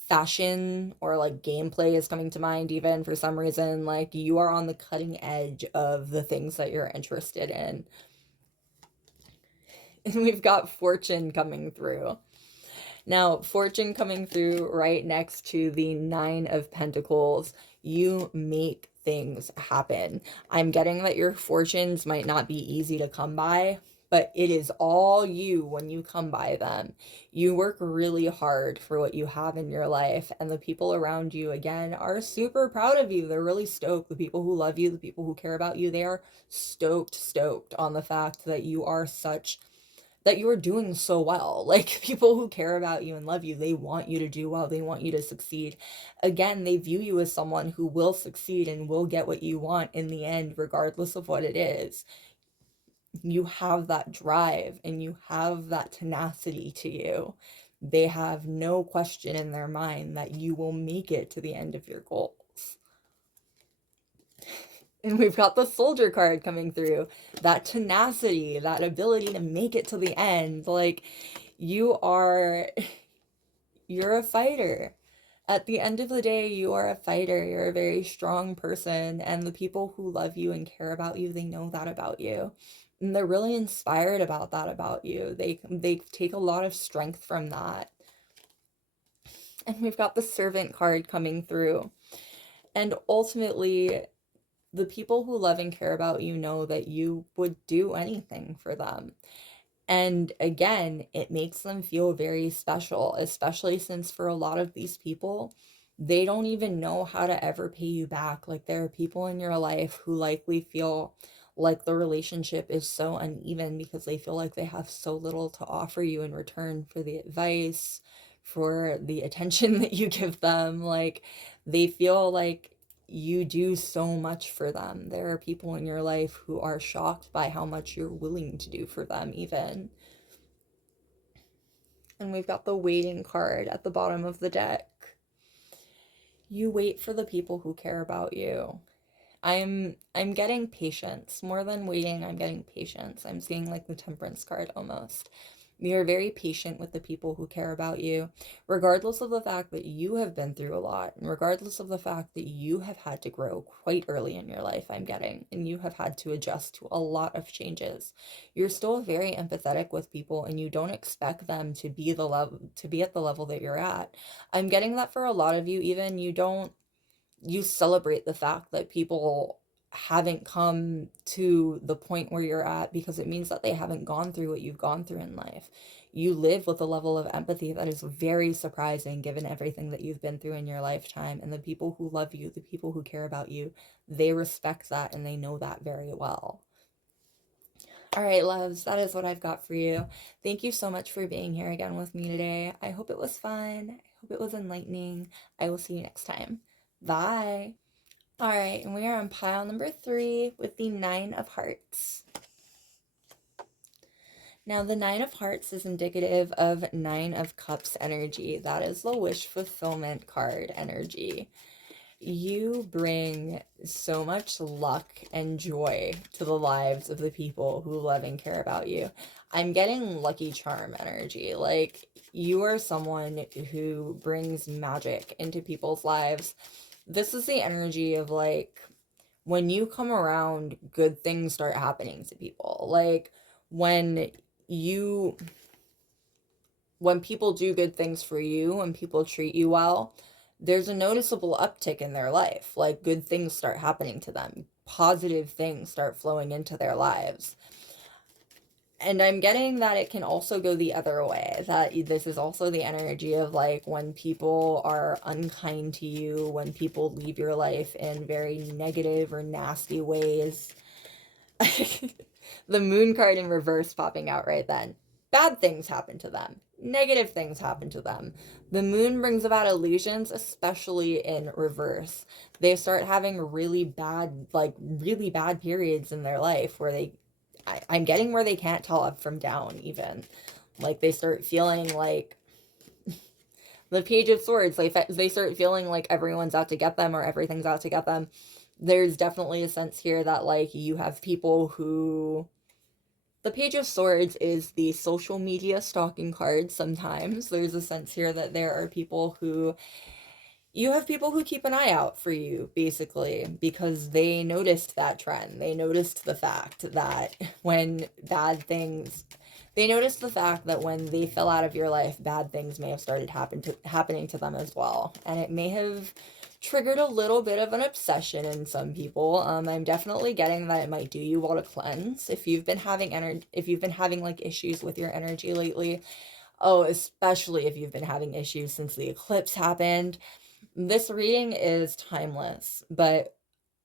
fashion or, like, gameplay is coming to mind even for some reason. Like, you are on the cutting edge of the things that you're interested in. And we've got fortune coming through. Now, fortune coming through right next to the Nine of Pentacles. You make things happen. I'm getting that your fortunes might not be easy to come by, but it is all you when you come by them. You work really hard for what you have in your life, and the people around you, again, are super proud of you. They're really stoked. The people who love you, the people who care about you, they are stoked on the fact that you are doing so well. Like, people who care about you and love you, they want you to do well. They want you to succeed. Again, they view you as someone who will succeed and will get what you want in the end, regardless of what it is. You have that drive and you have that tenacity to you. They have no question in their mind that you will make it to the end of your goals. And we've got the Soldier card coming through. That tenacity, that ability to make it to the end. Like, you're a fighter. At the end of the day, you are a fighter. You're a very strong person. And the people who love you and care about you, they know that about you. And they're really inspired about that about you. They take a lot of strength from that. And we've got the Servant card coming through. And ultimately, the people who love and care about you know that you would do anything for them. And again, it makes them feel very special, especially since for a lot of these people, they don't even know how to ever pay you back. Like, there are people in your life who likely feel like the relationship is so uneven because they feel like they have so little to offer you in return for the advice, for the attention that you give them. Like, they feel like you do so much for them. There are people in your life who are shocked by how much you're willing to do for them, even. And we've got the Waiting card at the bottom of the deck. You wait for the people who care about you. I'm getting patience. More than waiting, I'm getting patience. I'm seeing, like, the Temperance card almost. You're very patient with the people who care about you, regardless of the fact that you have been through a lot, and regardless of the fact that you have had to grow quite early in your life, I'm getting, and you have had to adjust to a lot of changes. You're still very empathetic with people, and you don't expect them to be at the level that you're at. I'm getting that for a lot of you, even you celebrate the fact that people haven't come to the point where you're at because it means that they haven't gone through what you've gone through in life. You live with a level of empathy that is very surprising given everything that you've been through in your lifetime. And the people who love you, the people who care about you, they respect that and they know that very well. All right, loves, that is what I've got for you. Thank you so much for being here again with me today. I hope it was fun. I hope it was enlightening. I will see you next time. Bye. All right, and we are on pile number 3 with the 9 of Hearts. Now, the 9 of Hearts is indicative of 9 of Cups energy. That is the wish fulfillment card energy. You bring so much luck and joy to the lives of the people who love and care about you. I'm getting Lucky Charm energy. Like, you are someone who brings magic into people's lives. This is the energy of, like, when you come around, good things start happening to people. Like, when people do good things for you, when people treat you well, there's a noticeable uptick in their life. Like, good things start happening to them. Positive things start flowing into their lives. And I'm getting that it can also go the other way, that this is also the energy of, like, when people are unkind to you, when people leave your life in very negative or nasty ways. The moon card in reverse popping out right then. Bad things happen to them. Negative things happen to them. The moon brings about illusions, especially in reverse. They start having really bad periods in their life where I'm getting where they can't tell up from down even. Like, they start feeling like the Page of Swords. They start feeling like everyone's out to get them or everything's out to get them. There's definitely a sense here that, like, you have people who... The Page of Swords is the social media stalking card sometimes. There's a sense here that there are people who... You have people who keep an eye out for you, basically, because they noticed that trend. They noticed the fact that when They noticed the fact that when they fell out of your life, bad things may have started happening to them as well. And it may have triggered a little bit of an obsession in some people. I'm definitely getting that it might do you well to cleanse. If you've been having like issues with your energy lately, especially if you've been having issues since the eclipse happened, this reading is timeless, but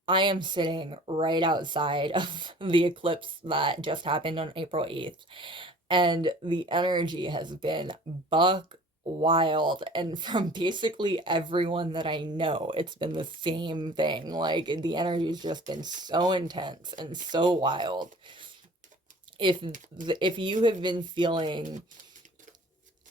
I am sitting right outside of the eclipse that just happened on April 8th, and the energy has been buck wild, and from basically everyone that I know, it's been the same thing. Like, the energy's just been so intense and so wild. If you have been feeling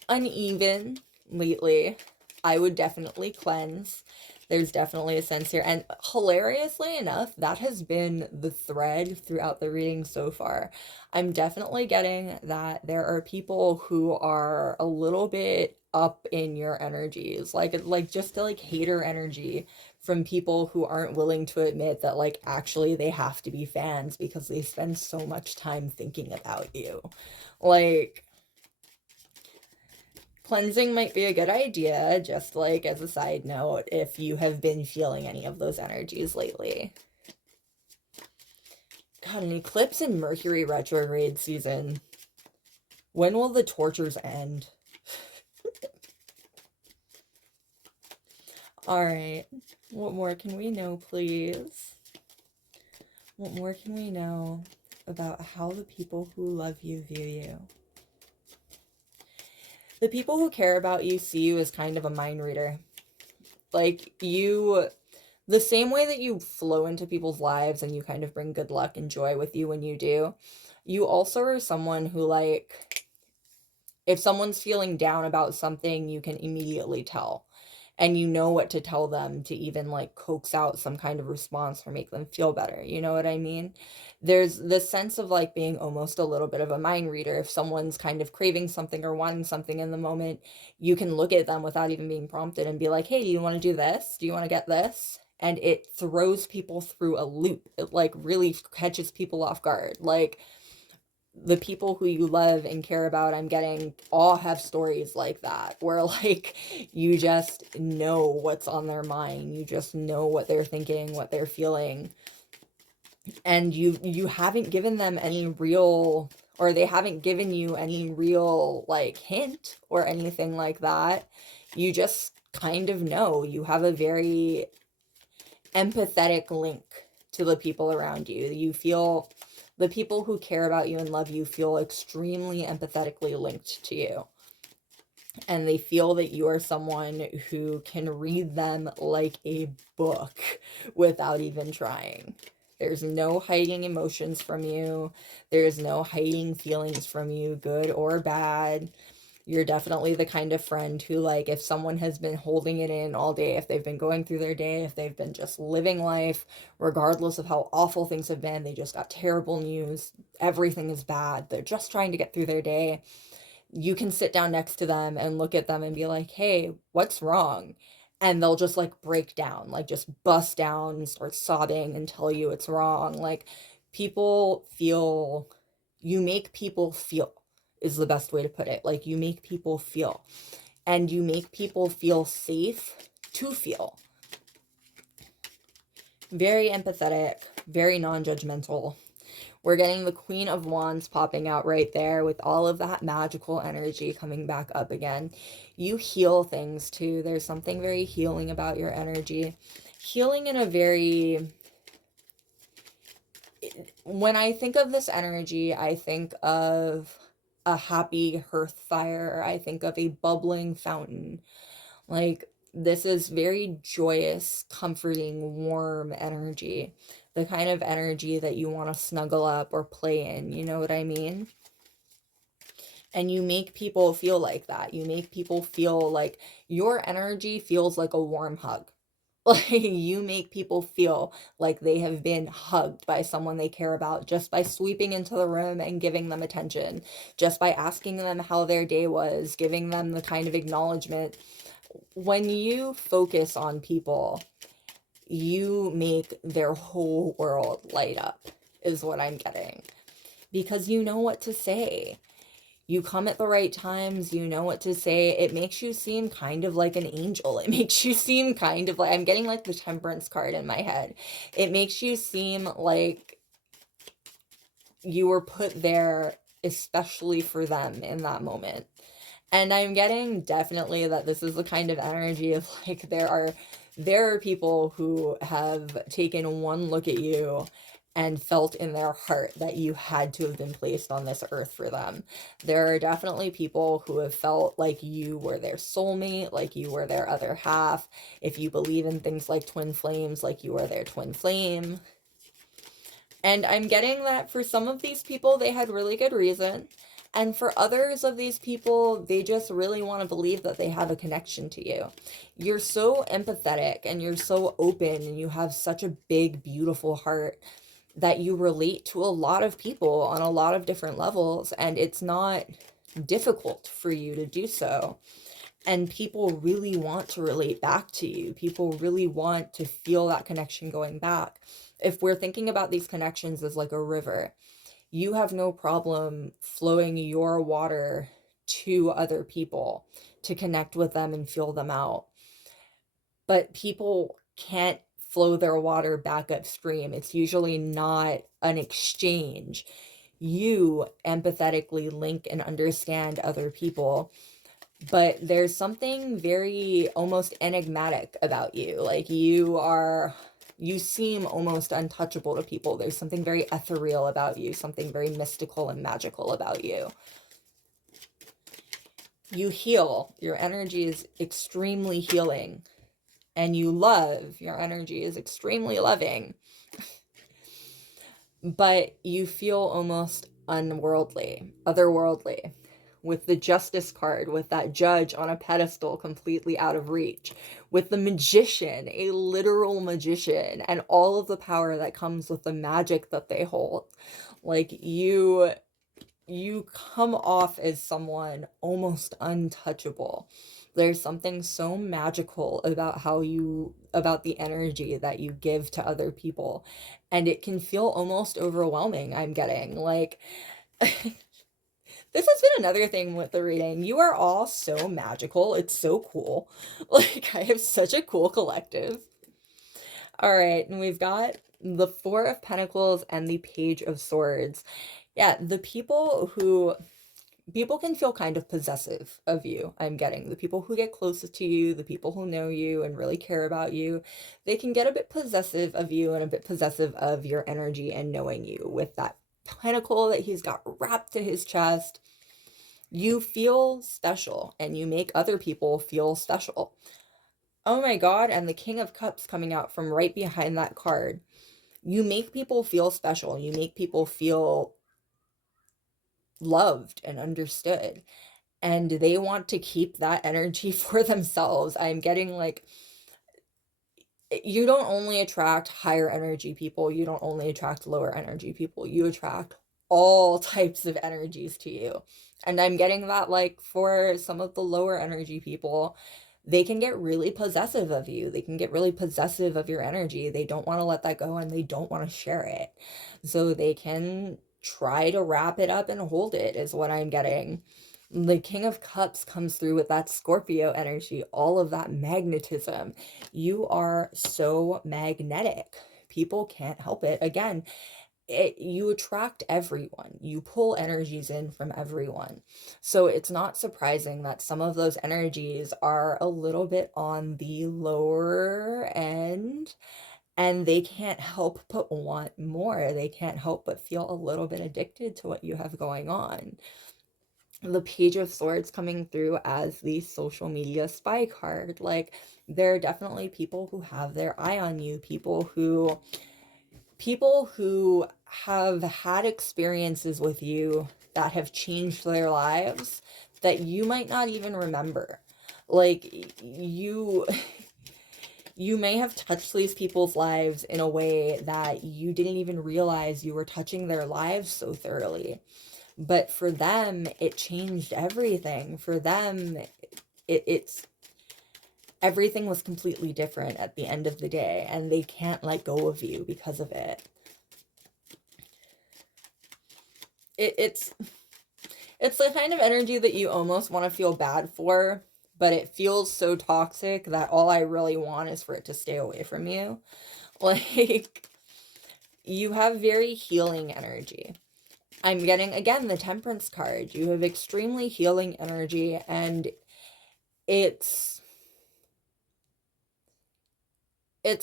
uneven lately, I would definitely cleanse. There's definitely a sense here. And hilariously enough, that has been the thread throughout the reading so far. I'm definitely getting that there are people who are a little bit up in your energies. Like just like hater energy from people who aren't willing to admit that, like, actually they have to be fans because they spend so much time thinking about you. Like, cleansing might be a good idea, just like as a side note, if you have been feeling any of those energies lately. God, an eclipse in Mercury retrograde season. When will the tortures end? Alright, what more can we know, please? What more can we know about how the people who love you view you? The people who care about you see you as kind of a mind reader. Like, the same way that you flow into people's lives and you kind of bring good luck and joy with you when you do, you also are someone who, like, if someone's feeling down about something, you can immediately tell. And you know what to tell them to even, like, coax out some kind of response or make them feel better. You know what I mean? There's this sense of, like, being almost a little bit of a mind reader. If someone's kind of craving something or wanting something in the moment, you can look at them without even being prompted and be like, hey, do you want to do this? Do you want to get this? And it throws people through a loop. It, like, really catches people off guard. Like, the people who you love and care about, I'm getting, all have stories like that, where, like, you just know what's on their mind. You just know what they're thinking, what they're feeling. and you haven't given them any real, or they haven't given you any real like hint or anything like that. You just kind of know. You have a very empathetic link to the people around you. You feel the people who care about you and love you feel extremely empathetically linked to you. And they feel that you are someone who can read them like a book without even trying. There's no hiding emotions from you. There's no hiding feelings from you, good or bad. You're definitely the kind of friend who, like, if someone has been holding it in all day, if they've been going through their day, if they've been just living life, regardless of how awful things have been, they just got terrible news, everything is bad, they're just trying to get through their day, you can sit down next to them and look at them and be like, hey, what's wrong? And they'll just like break down, like just bust down and start sobbing and tell you it's wrong. Like, people feel, you make people feel is the best way to put it. Like, you make people feel, and you make people feel safe to feel. Very empathetic, very non-judgmental. We're getting the Queen of Wands popping out right there with all of that magical energy coming back up again. You heal things too. There's something very healing about your energy. Healing in a very... When I think of this energy, I think of a happy hearth fire. I think of a bubbling fountain. Like, this is very joyous, comforting, warm energy. The kind of energy that you want to snuggle up or play in, you know what I mean? And you make people feel like that. You make people feel like your energy feels like a warm hug. Like, you make people feel like they have been hugged by someone they care about just by sweeping into the room and giving them attention, just by asking them how their day was, giving them the kind of acknowledgement. When you focus on people, you make their whole world light up, is what I'm getting. Because you know what to say. You come at the right times, you know what to say. It makes you seem kind of like an angel. It makes you seem kind of like, I'm getting like the Temperance card in my head. It makes you seem like you were put there especially for them in that moment. And I'm getting definitely that this is the kind of energy of like, there are people who have taken one look at you and felt in their heart that you had to have been placed on this earth for them. There are definitely people who have felt like you were their soulmate, like you were their other half. If you believe in things like twin flames, like you were their twin flame. And I'm getting that for some of these people, they had really good reason. And for others of these people, they just really want to believe that they have a connection to you. You're so empathetic and you're so open and you have such a big, beautiful heart that you relate to a lot of people on a lot of different levels. And it's not difficult for you to do so. And people really want to relate back to you. People really want to feel that connection going back. If we're thinking about these connections as like a river, you have no problem flowing your water to other people to connect with them and feel them out. But people can't flow their water back upstream. It's usually not an exchange. You empathetically link and understand other people, but there's something very almost enigmatic about you. Like, you seem almost untouchable to people. There's something very ethereal about you, something very mystical and magical about you. You heal. Your energy is extremely healing. And you love. Your energy is extremely loving. But you feel almost unworldly, otherworldly. With the Justice card, with that judge on a pedestal completely out of reach, with the magician, a literal magician, and all of the power that comes with the magic that they hold. Like, you come off as someone almost untouchable. There's something so magical about about the energy that you give to other people, and it can feel almost overwhelming, I'm getting. Like, this has been another thing with the reading. You are all so magical. It's so cool. Like, I have such a cool collective. All right, and we've got The Four of Pentacles and the Page of Swords. Yeah, the people can feel kind of possessive of you. I'm getting the people who get closest to you, the people who know you and really care about you, they can get a bit possessive of you and a bit possessive of your energy and knowing you. With that pentacle that he's got wrapped to his chest, you feel special and you make other people feel special. Oh my God, and the King of Cups coming out from right behind that card. You make people feel special. You make people feel loved and understood. And they want to keep that energy for themselves. I'm getting like, you don't only attract higher energy people, you don't only attract lower energy people, you attract all types of energies to you. And I'm getting that, like, for some of the lower energy people, they can get really possessive of you. They can get really possessive of your energy. They don't want to let that go and they don't want to share it. So they can try to wrap it up and hold it, is what I'm getting. The King of Cups comes through with that Scorpio energy, all of that magnetism. You are so magnetic. People can't help it. Again, you attract everyone. You pull energies in from everyone. So it's not surprising that some of those energies are a little bit on the lower end, and they can't help but want more. They can't help but feel a little bit addicted to what you have going on. The Page of Swords coming through as the social media spy card. Like, there are definitely people who have their eye on you, people who have had experiences with you that have changed their lives that you might not even remember. Like, you may have touched these people's lives in a way that you didn't even realize you were touching their lives so thoroughly. But for them, it changed everything. For them, it's everything was completely different at the end of the day, and they can't let go of you because of it. It's the kind of energy that you almost want to feel bad for, but it feels so toxic that all I really want is for it to stay away from you. Like, you have very healing energy. I'm getting, again, the Temperance card. You have extremely healing energy, and it's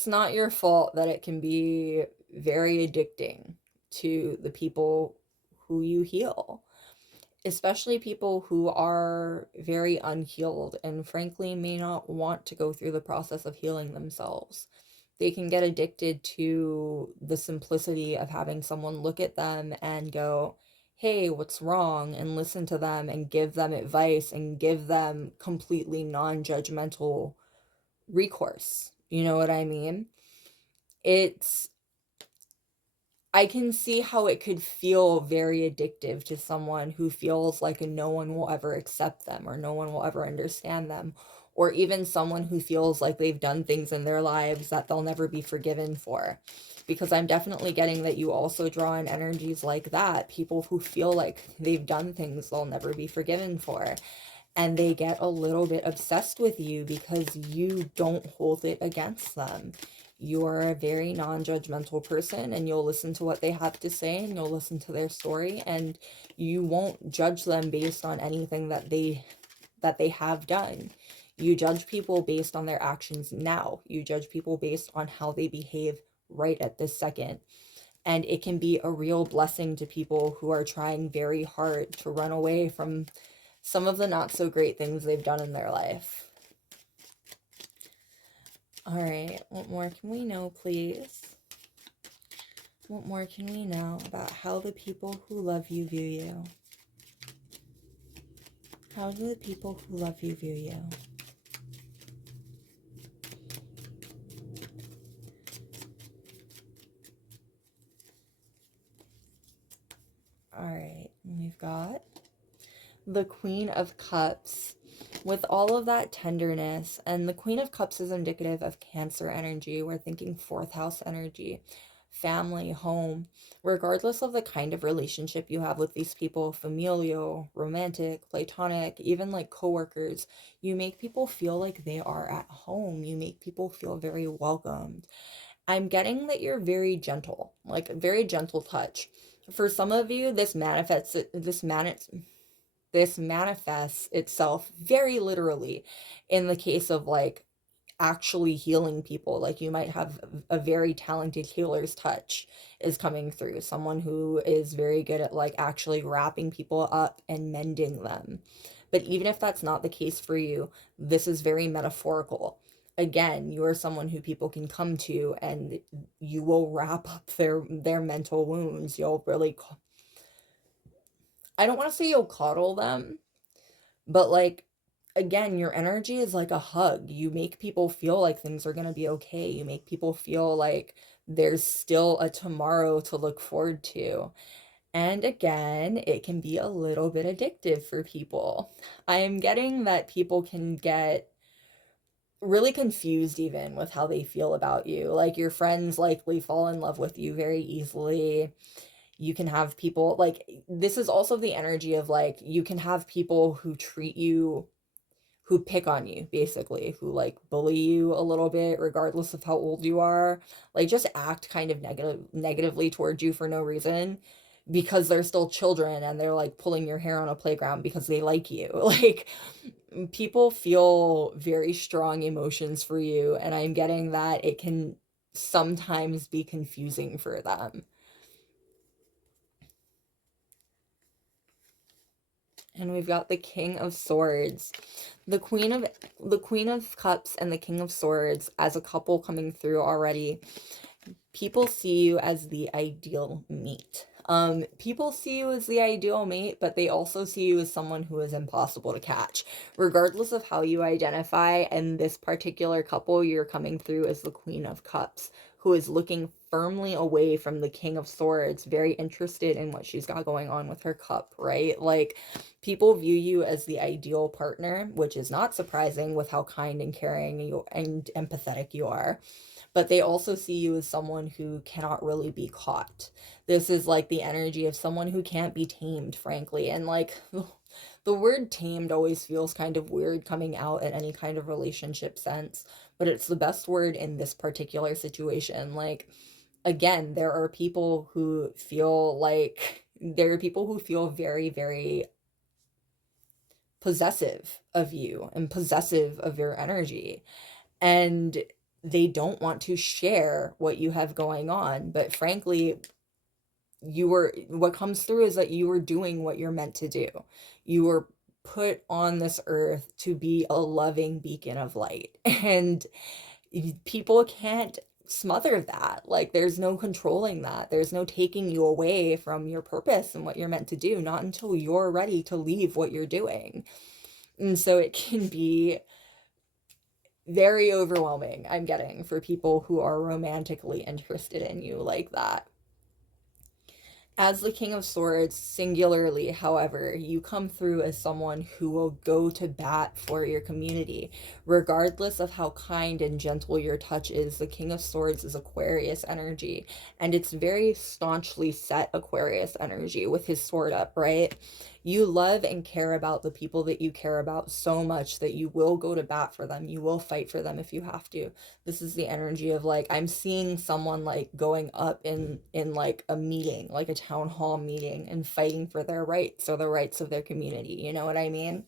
not your fault that it can be very addicting to the people who you heal, especially people who are very unhealed and frankly may not want to go through the process of healing themselves. They can get addicted to the simplicity of having someone look at them and go, hey, what's wrong? And listen to them and give them advice and give them completely non-judgmental recourse. You know what I mean? It's, I can see how it could feel very addictive to someone who feels like no one will ever accept them or no one will ever understand them, or even someone who feels like they've done things in their lives that they'll never be forgiven for. Because I'm definitely getting that you also draw in energies like that, people who feel like they've done things they'll never be forgiven for. And they get a little bit obsessed with you because you don't hold it against them. You're a very non-judgmental person, and you'll listen to what they have to say and you'll listen to their story, and you won't judge them based on anything that they have done. You judge people based on their actions now. You judge people based on how they behave right at this second. And it can be a real blessing to people who are trying very hard to run away from some of the not so great things they've done in their life. All right, what more can we know, please? What more can we know about how the people who love you view you? How do the people who love you view you? All right, we've got the Queen of Cups with all of that tenderness, and the Queen of Cups is indicative of Cancer energy. We're thinking fourth house energy, family, home. Regardless of the kind of relationship you have with these people, familial, romantic, platonic, even like coworkers, you make people feel like they are at home. You make people feel very welcomed. I'm getting that you're very gentle, like very gentle touch. For some of you, this manifests itself very literally in the case of like actually healing people. Like you might have a very talented healer's touch is coming through, someone who is very good at like actually wrapping people up and mending them. But even if that's not the case for you, this is very metaphorical. Again, you are someone who people can come to, and you will wrap up their mental wounds. You'll really, I don't want to say you'll coddle them, but like, again, your energy is like a hug. You make people feel like things are going to be okay. You make people feel like there's still a tomorrow to look forward to. And again, it can be a little bit addictive for people. I'm getting that people can get really confused even with how they feel about you. Like your friends likely fall in love with you very easily. You can have people like, this is also the energy of like, you can have people who treat you, who pick on you basically, who like bully you a little bit regardless of how old you are, like just act kind of negatively towards you for no reason, because they're still children and they're like pulling your hair on a playground because they like you. Like people feel very strong emotions for you, and I'm getting that it can sometimes be confusing for them. And we've got the King of Swords. The Queen of Cups and the King of Swords as a couple coming through already. People see you as the ideal mate. People see you as the ideal mate, but they also see you as someone who is impossible to catch. Regardless of how you identify, and this particular couple, you're coming through as the Queen of Cups, who is looking firmly away from the King of Swords, very interested in what she's got going on with her cup, right? Like, people view you as the ideal partner, which is not surprising with how kind and caring and empathetic you are. But they also see you as someone who cannot really be caught. This is like the energy of someone who can't be tamed, frankly. And like, the word tamed always feels kind of weird coming out in any kind of relationship sense, but it's the best word in this particular situation. Like, again, there are people who feel very, very possessive of you and possessive of your energy. And they don't want to share what you have going on. But frankly, what comes through is that you are doing what you're meant to do. You were put on this earth to be a loving beacon of light. And people can't smother that. Like, there's no controlling that. There's no taking you away from your purpose and what you're meant to do, not until you're ready to leave what you're doing. And so it can be very overwhelming, I'm getting, for people who are romantically interested in you like that. As the King of Swords, singularly, however, you come through as someone who will go to bat for your community. Regardless of how kind and gentle your touch is, the King of Swords is Aquarius energy, and it's very staunchly set Aquarius energy with his sword up, right? You love and care about the people that you care about so much that you will go to bat for them. You will fight for them if you have to. This is the energy of like, I'm seeing someone like going up in like a meeting, like a town hall meeting, and fighting for their rights or the rights of their community. You know what I mean?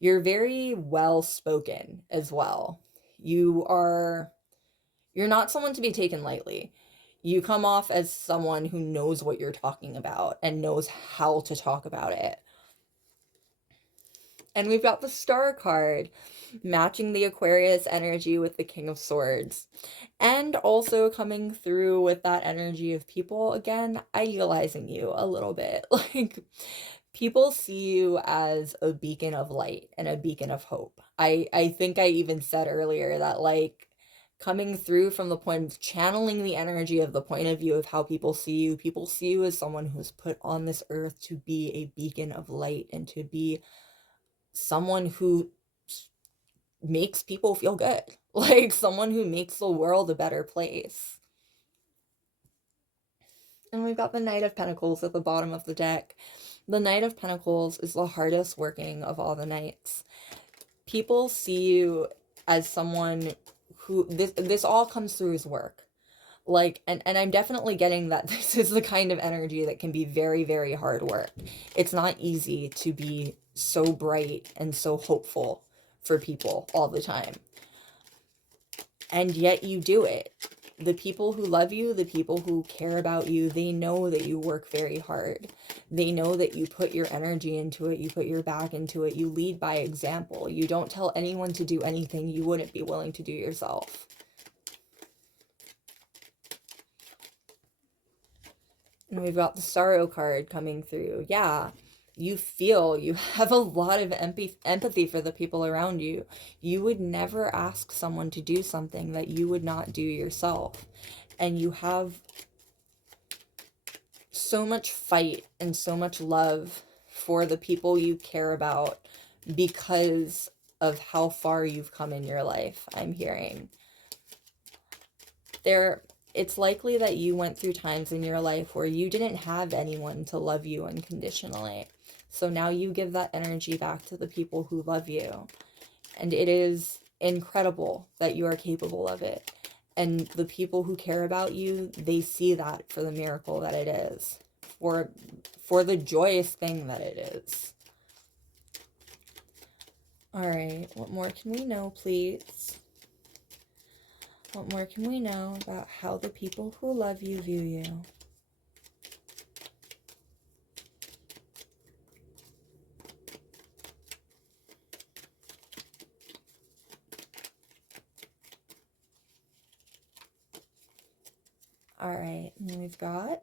You're very well spoken as well. You're not someone to be taken lightly. You come off as someone who knows what you're talking about and knows how to talk about it. And we've got the Star card, matching the Aquarius energy with the King of Swords. And also coming through with that energy of people, again, idealizing you a little bit. Like, people see you as a beacon of light and a beacon of hope. I think I even said earlier that, like, coming through from the point of channeling the energy of the point of view of how people see you as someone who's put on this earth to be a beacon of light and to be someone who makes people feel good, like someone who makes the world a better place. And we've got the Knight of Pentacles at the bottom of the deck. The Knight of Pentacles is the hardest working of all the knights. People see you as someone who, this all comes through his work. Like, and I'm definitely getting that this is the kind of energy that can be very, very hard work. It's not easy to be so bright and so hopeful for people all the time. And yet you do it. The people who love you, the people who care about you, they know that you work very hard. They know that you put your energy into it, you put your back into it, you lead by example. You don't tell anyone to do anything you wouldn't be willing to do yourself. And we've got the sorrow card coming through. Yeah, you feel, you have a lot of empathy for the people around you. You would never ask someone to do something that you would not do yourself. And you have so much fight and so much love for the people you care about because of how far you've come in your life, I'm hearing. It's likely that you went through times in your life where you didn't have anyone to love you unconditionally. So now you give that energy back to the people who love you. And it is incredible that you are capable of it. And the people who care about you, they see that for the miracle that it is, for the joyous thing that it is. All right, what more can we know, please? What more can we know about how the people who love you view you? All right, and we've got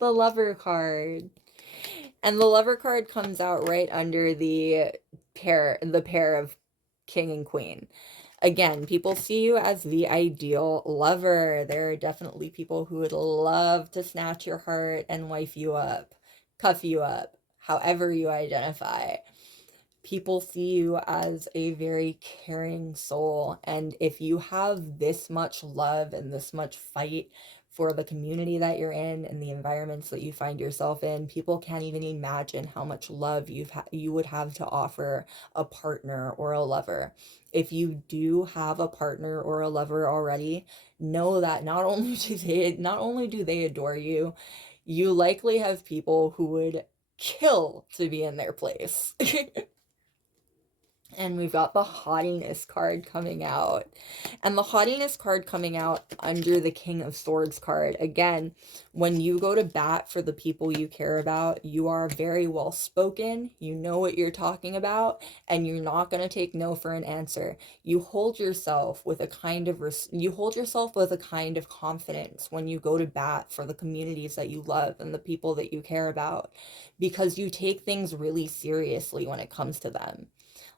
the Lover card. And the Lover card comes out right under the pair of King and Queen. Again, people see you as the ideal lover. There are definitely people who would love to snatch your heart and wife you up, cuff you up, however you identify. People see you as a very caring soul. And if you have this much love and this much fight for the community that you're in and the environments that you find yourself in, people can't even imagine how much love you would have to offer a partner or a lover. If you do have a partner or a lover already, know that not only do they adore you, you likely have people who would kill to be in their place. And we've got the haughtiness card coming out. And the haughtiness card coming out under the King of Swords card. Again, when you go to bat for the people you care about, you are very well spoken. You know what you're talking about, and you're not going to take no for an answer. You hold yourself with a kind of confidence when you go to bat for the communities that you love and the people that you care about, because you take things really seriously when it comes to them.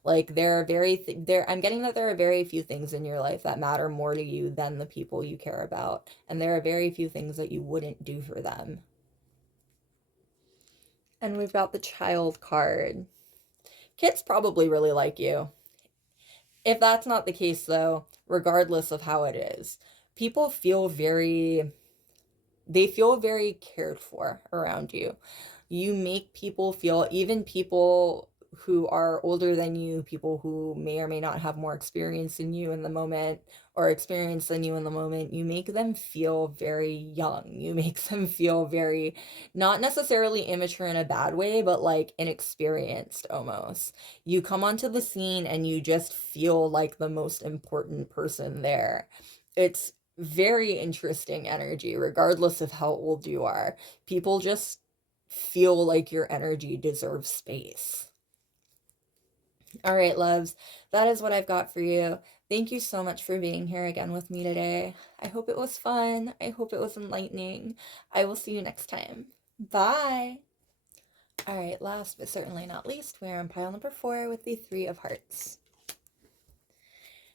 Like I'm getting that there are very few things in your life that matter more to you than the people you care about, and there are very few things that you wouldn't do for them. And we've got the Child card. Kids probably really like you. If that's not the case though, regardless of how it is, people feel very cared for around you. You make people feel, even people who are older than you, people who may or may not have more experience than you in the moment, you make them feel very young. You make them feel very, not necessarily immature in a bad way, but like inexperienced almost. You come onto the scene and you just feel like the most important person there. It's very interesting energy, regardless of how old you are. People just feel like your energy deserves space. All right, loves, that is what I've got for you. Thank you so much for being here again with me today. I hope it was fun. I hope it was enlightening. I will see you next time. Bye. All right, last but certainly not least, we're on pile number 4 with the 3 of Hearts.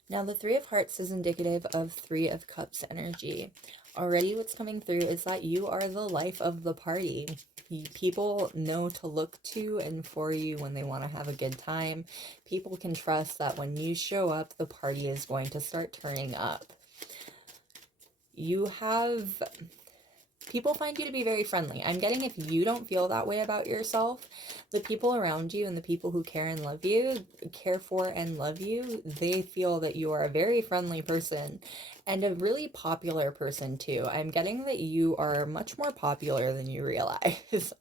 Now, the 3 of Hearts is indicative of 3 of Cups energy. Already what's coming through is that you are the life of the party. People know to look to and for you when they want to have a good time. People can trust that when you show up, the party is going to start turning up. You have People find you to be very friendly. I'm getting if you don't feel that way about yourself, the people around you and the people who care for and love you, they feel that you are a very friendly person and a really popular person too. I'm getting that you are much more popular than you realize.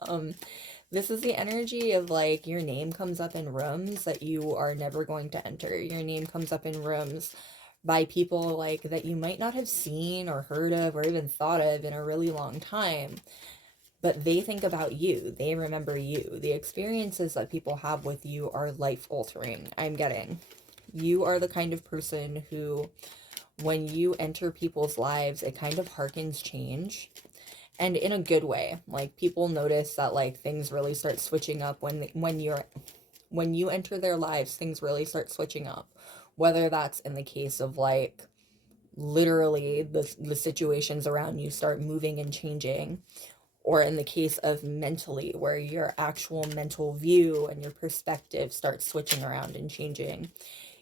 This is the energy of like your name comes up in rooms that you are never going to enter. Your name comes up in rooms by people like that you might not have seen or heard of or even thought of in a really long time, but they think about you. They remember you. The experiences that people have with you are life altering. I'm getting. You are the kind of person who, when you enter people's lives, it kind of harkens change. And in a good way. Like people notice that like things really start switching up when you enter their lives, things really start switching up. Whether that's in the case of like literally the situations around you start moving and changing, or in the case of mentally, where your actual mental view and your perspective starts switching around and changing.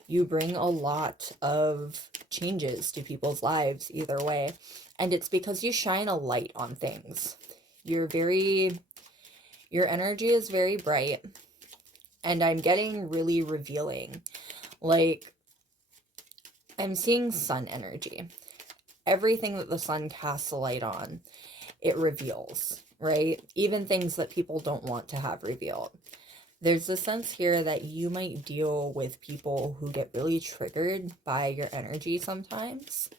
You bring a lot of changes to people's lives either way, and it's because you shine a light on things. Your energy is very bright, and I'm getting really revealing. Like, I'm seeing sun energy. Everything that the sun casts a light on, it reveals, right? Even things that people don't want to have revealed. There's a sense here that you might deal with people who get really triggered by your energy sometimes.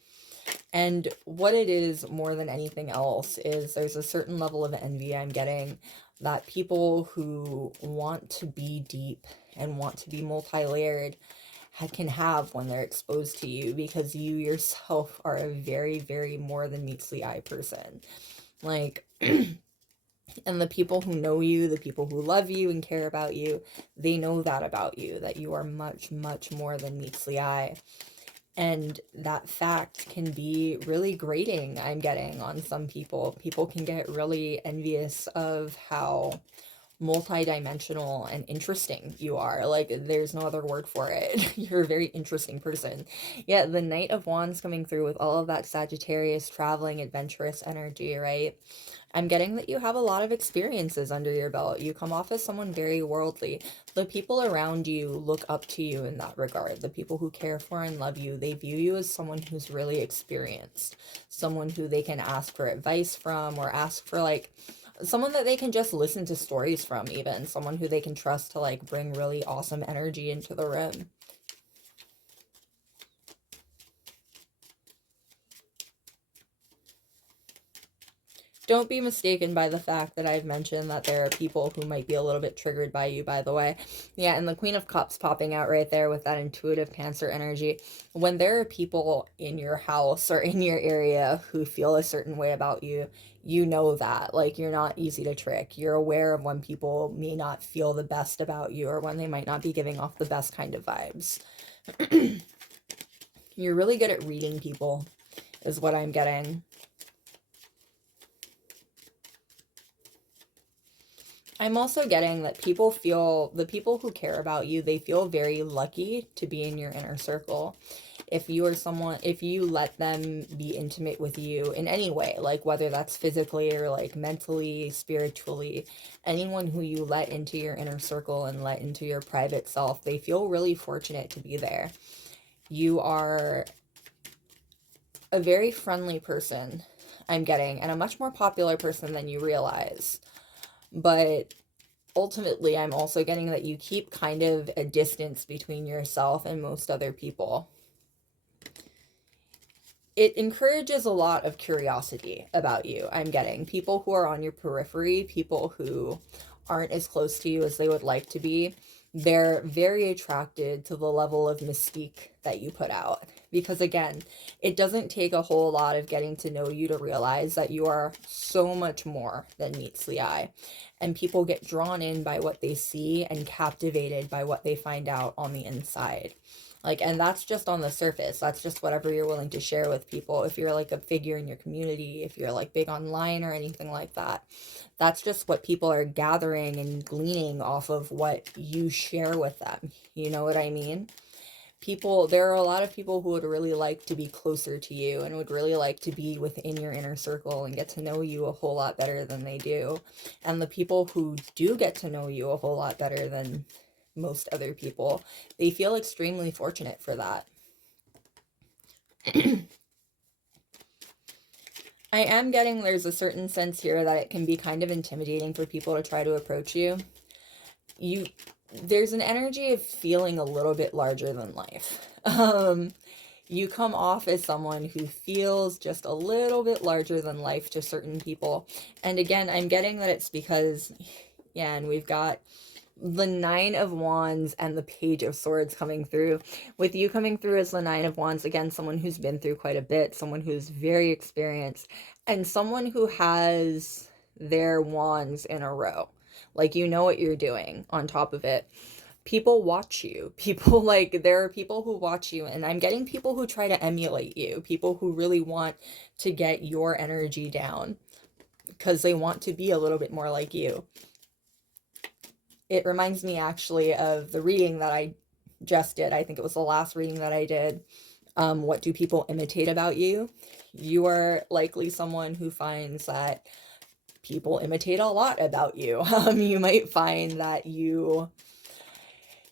And what it is more than anything else is there's a certain level of envy I'm getting that people who want to be deep and want to be multi-layered can have when they're exposed to you, because you yourself are a very, very more than meets the eye person. Like, and the people who know you, the people who love you and care about you, they know that about you, that you are much, much more than meets the eye. And that fact can be really grating, I'm getting, on some people. People can get really envious of how multi-dimensional and interesting you are. Like, there's no other word for it. You're a very interesting person. Yeah, the Knight of Wands coming through with all of that Sagittarius traveling adventurous energy, right? I'm getting that you have a lot of experiences under your belt. You come off as someone very worldly. The people around you look up to you in that regard. The people who care for and love you, they view you as someone who's really experienced, someone who they can ask for advice from, or ask for like someone that they can just listen to stories from, even someone who they can trust to like bring really awesome energy into the room. Don't be mistaken by the fact that I've mentioned that there are people who might be a little bit triggered by you, by the way. Yeah, and the Queen of Cups popping out right there with that intuitive Cancer energy. When there are people in your house or in your area who feel a certain way about you, you know that. Like, you're not easy to trick. You're aware of when people may not feel the best about you, or when they might not be giving off the best kind of vibes. You're really good at reading people, is what I'm getting. I'm also getting that the people who care about you, they feel very lucky to be in your inner circle. If you let them be intimate with you in any way, like whether that's physically or like mentally, spiritually, anyone who you let into your inner circle and let into your private self, they feel really fortunate to be there. You are a very friendly person, I'm getting, and a much more popular person than you realize. But ultimately, I'm also getting that you keep kind of a distance between yourself and most other people. It encourages a lot of curiosity about you, I'm getting. People who are on your periphery, people who aren't as close to you as they would like to be, they're very attracted to the level of mystique that you put out. Because again, it doesn't take a whole lot of getting to know you to realize that you are so much more than meets the eye. And people get drawn in by what they see and captivated by what they find out on the inside. Like, and that's just on the surface. That's just whatever you're willing to share with people. If you're like a figure in your community, if you're like big online or anything like that, that's just what people are gathering and gleaning off of what you share with them. You know what I mean? there are a lot of people who would really like to be closer to you and would really like to be within your inner circle and get to know you a whole lot better than they do. And the people who do get to know you a whole lot better than most other people, they feel extremely fortunate for that. I am getting there's a certain sense here that it can be kind of intimidating for people to try to approach you. There's an energy of feeling a little bit larger than life. You come off as someone who feels just a little bit larger than life to certain people. And again, I'm getting that it's because, yeah, and we've got the Nine of Wands and the Page of Swords coming through. With you coming through as the Nine of Wands, again, someone who's been through quite a bit, someone who's very experienced, and someone who has their wands in a row. Like, you know what you're doing on top of it. People watch you. People, like, there are people who watch you, and I'm getting people who try to emulate you, people who really want to get your energy down because they want to be a little bit more like you. It reminds me actually of the reading that I just did. I think it was the last reading that I did. What do people imitate about you? You are likely someone who finds that people imitate a lot about you. You might find that you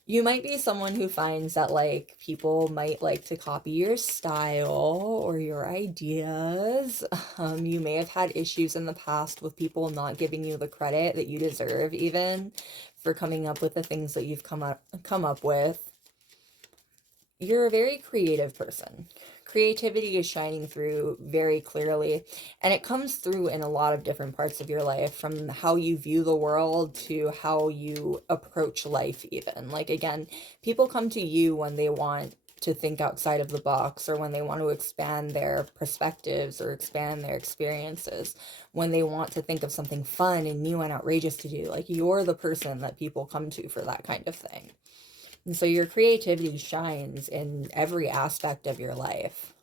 might be someone who finds that, like, people might like to copy your style or your ideas. You may have had issues in the past with people not giving you the credit that you deserve, even for coming up with the things that you've come up with. You're a very creative person. Creativity is shining through very clearly, and it comes through in a lot of different parts of your life, from how you view the world to how you approach life even. Like, again, people come to you when they want to think outside of the box, or when they want to expand their perspectives or expand their experiences, when they want to think of something fun and new and outrageous to do. Like, you're the person that people come to for that kind of thing. And so your creativity shines in every aspect of your life.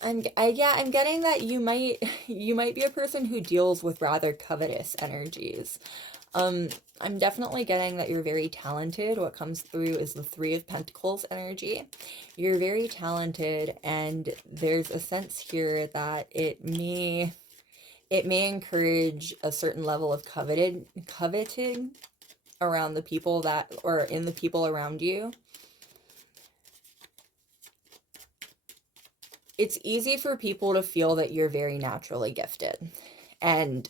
I'm getting that you might be a person who deals with rather covetous energies. I'm definitely getting that you're very talented. What comes through is the Three of Pentacles energy. You're very talented, and there's a sense here that it may encourage a certain level of coveting around the people that, or in the people around you. It's easy for people to feel that you're very naturally gifted, and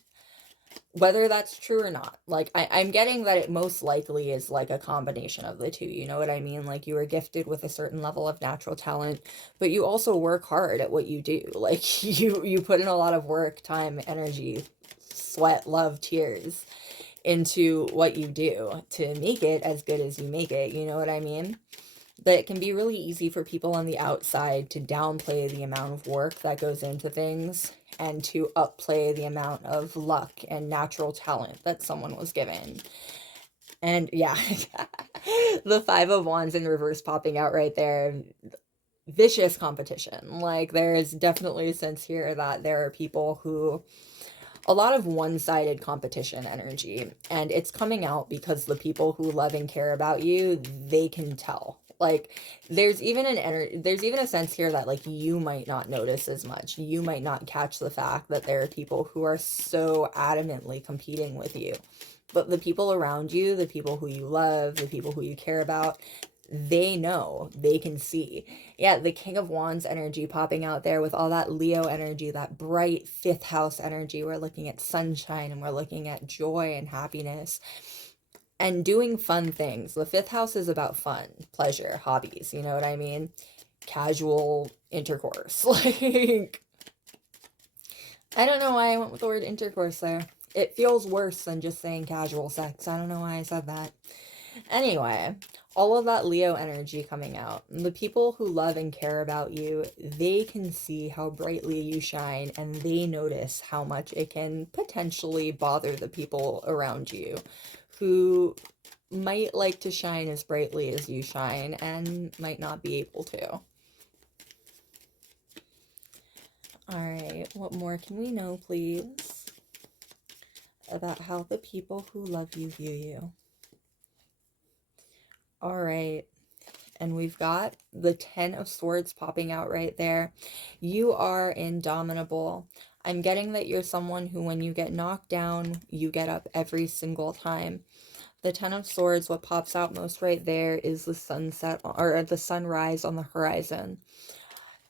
whether that's true or not, like, I'm getting that it most likely is like a combination of the two, you know what I mean? Like, you are gifted with a certain level of natural talent, but you also work hard at what you do. Like, you put in a lot of work, time, energy, sweat, love, tears into what you do to make it as good as you make it, you know what I mean? But it can be really easy for people on the outside to downplay the amount of work that goes into things, and to upplay the amount of luck and natural talent that someone was given. And yeah, the Five of Wands in reverse popping out right there. Vicious competition. Like, there's definitely a sense here that there are people who, a lot of one-sided competition energy, and it's coming out because the people who love and care about you, they can tell. Like, there's even a sense here that, like, you might not notice as much. You might not catch the fact that there are people who are so adamantly competing with you. But the people around you, the people who you love, the people who you care about, they know, they can see. Yeah, the King of Wands energy popping out there with all that Leo energy, that bright fifth house energy. We're looking at sunshine, and we're looking at joy and happiness and doing fun things. The fifth house is about fun, pleasure, hobbies, you know what I mean? Casual intercourse. Like, I don't know why I went with the word intercourse there. It feels worse than just saying casual sex. I don't know why I said that. Anyway, all of that Leo energy coming out. The people who love and care about you, they can see how brightly you shine, and they notice how much it can potentially bother the people around you who might like to shine as brightly as you shine and might not be able to. All right, what more can we know, please, about how the people who love you view you? All right. And we've got the 10 of Swords popping out right there. You are indomitable. I'm getting that you're someone who, when you get knocked down, you get up every single time. The 10 of Swords, what pops out most right there is the sunset, or the sunrise on the horizon.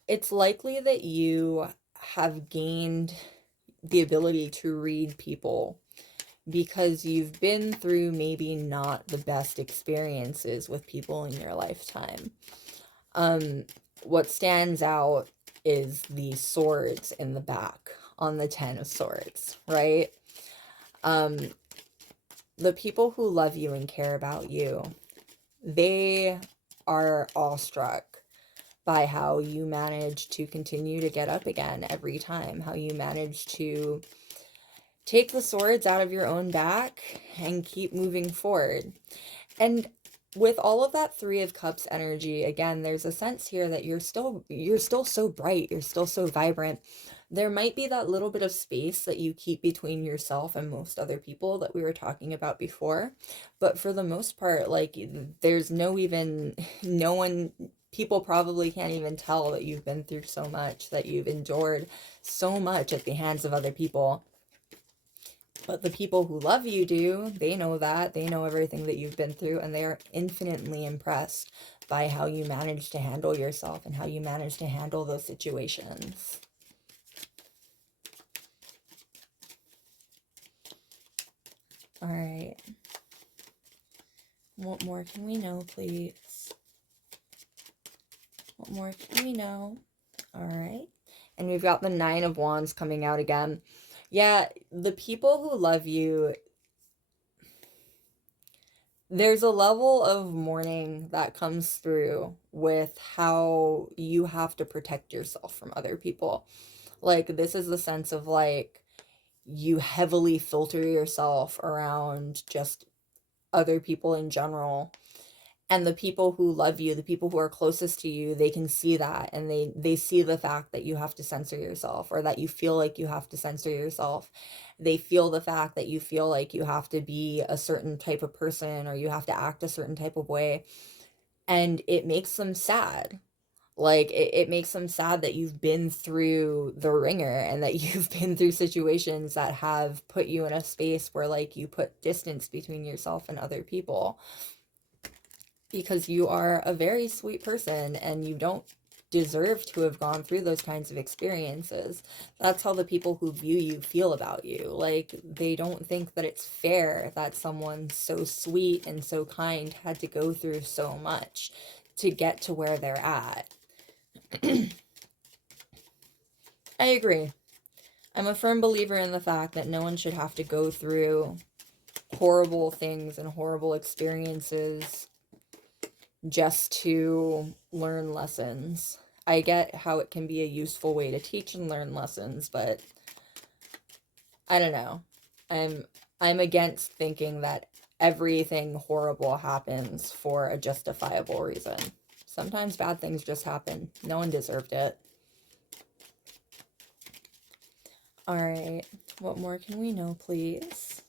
It's likely that you have gained the ability to read people because you've been through maybe not the best experiences with people in your lifetime. What stands out is the swords in the back on the 10 of Swords, right? The people who love you and care about you, they are awestruck by how you manage to continue to get up again every time, how you manage to take the swords out of your own back and keep moving forward. And with all of that 3 of Cups energy, again, there's a sense here that you're still so bright, you're still so vibrant. There might be that little bit of space that you keep between yourself and most other people that we were talking about before. But for the most part, like, there's no one, people probably can't even tell that you've been through so much, that you've endured so much at the hands of other people. But the people who love you do. They know that. They know everything that you've been through, and they are infinitely impressed by how you manage to handle yourself and how you manage to handle those situations. All right. What more can we know, please? What more can we know? All right. And we've got the 9 of Wands coming out again. Yeah, the people who love you, there's a level of mourning that comes through with how you have to protect yourself from other people. Like, this is the sense of, like, you heavily filter yourself around just other people in general. And the people who love you, the people who are closest to you, they can see that, and they see the fact that you have to censor yourself, or that you feel like you have to censor yourself. They feel the fact that you feel like you have to be a certain type of person, or you have to act a certain type of way, and it makes them sad. Like, it makes them sad that you've been through the ringer, and that you've been through situations that have put you in a space where, like, you put distance between yourself and other people, because you are a very sweet person and you don't deserve to have gone through those kinds of experiences. That's how the people who view you feel about you. Like, they don't think that it's fair that someone so sweet and so kind had to go through so much to get to where they're at. I agree. I'm a firm believer in the fact that no one should have to go through horrible things and horrible experiences just to learn lessons. I get how it can be a useful way to teach and learn lessons, but I don't know. I'm against thinking that everything horrible happens for a justifiable reason. Sometimes bad things just happen. No one deserved it. All right. What more can we know, please?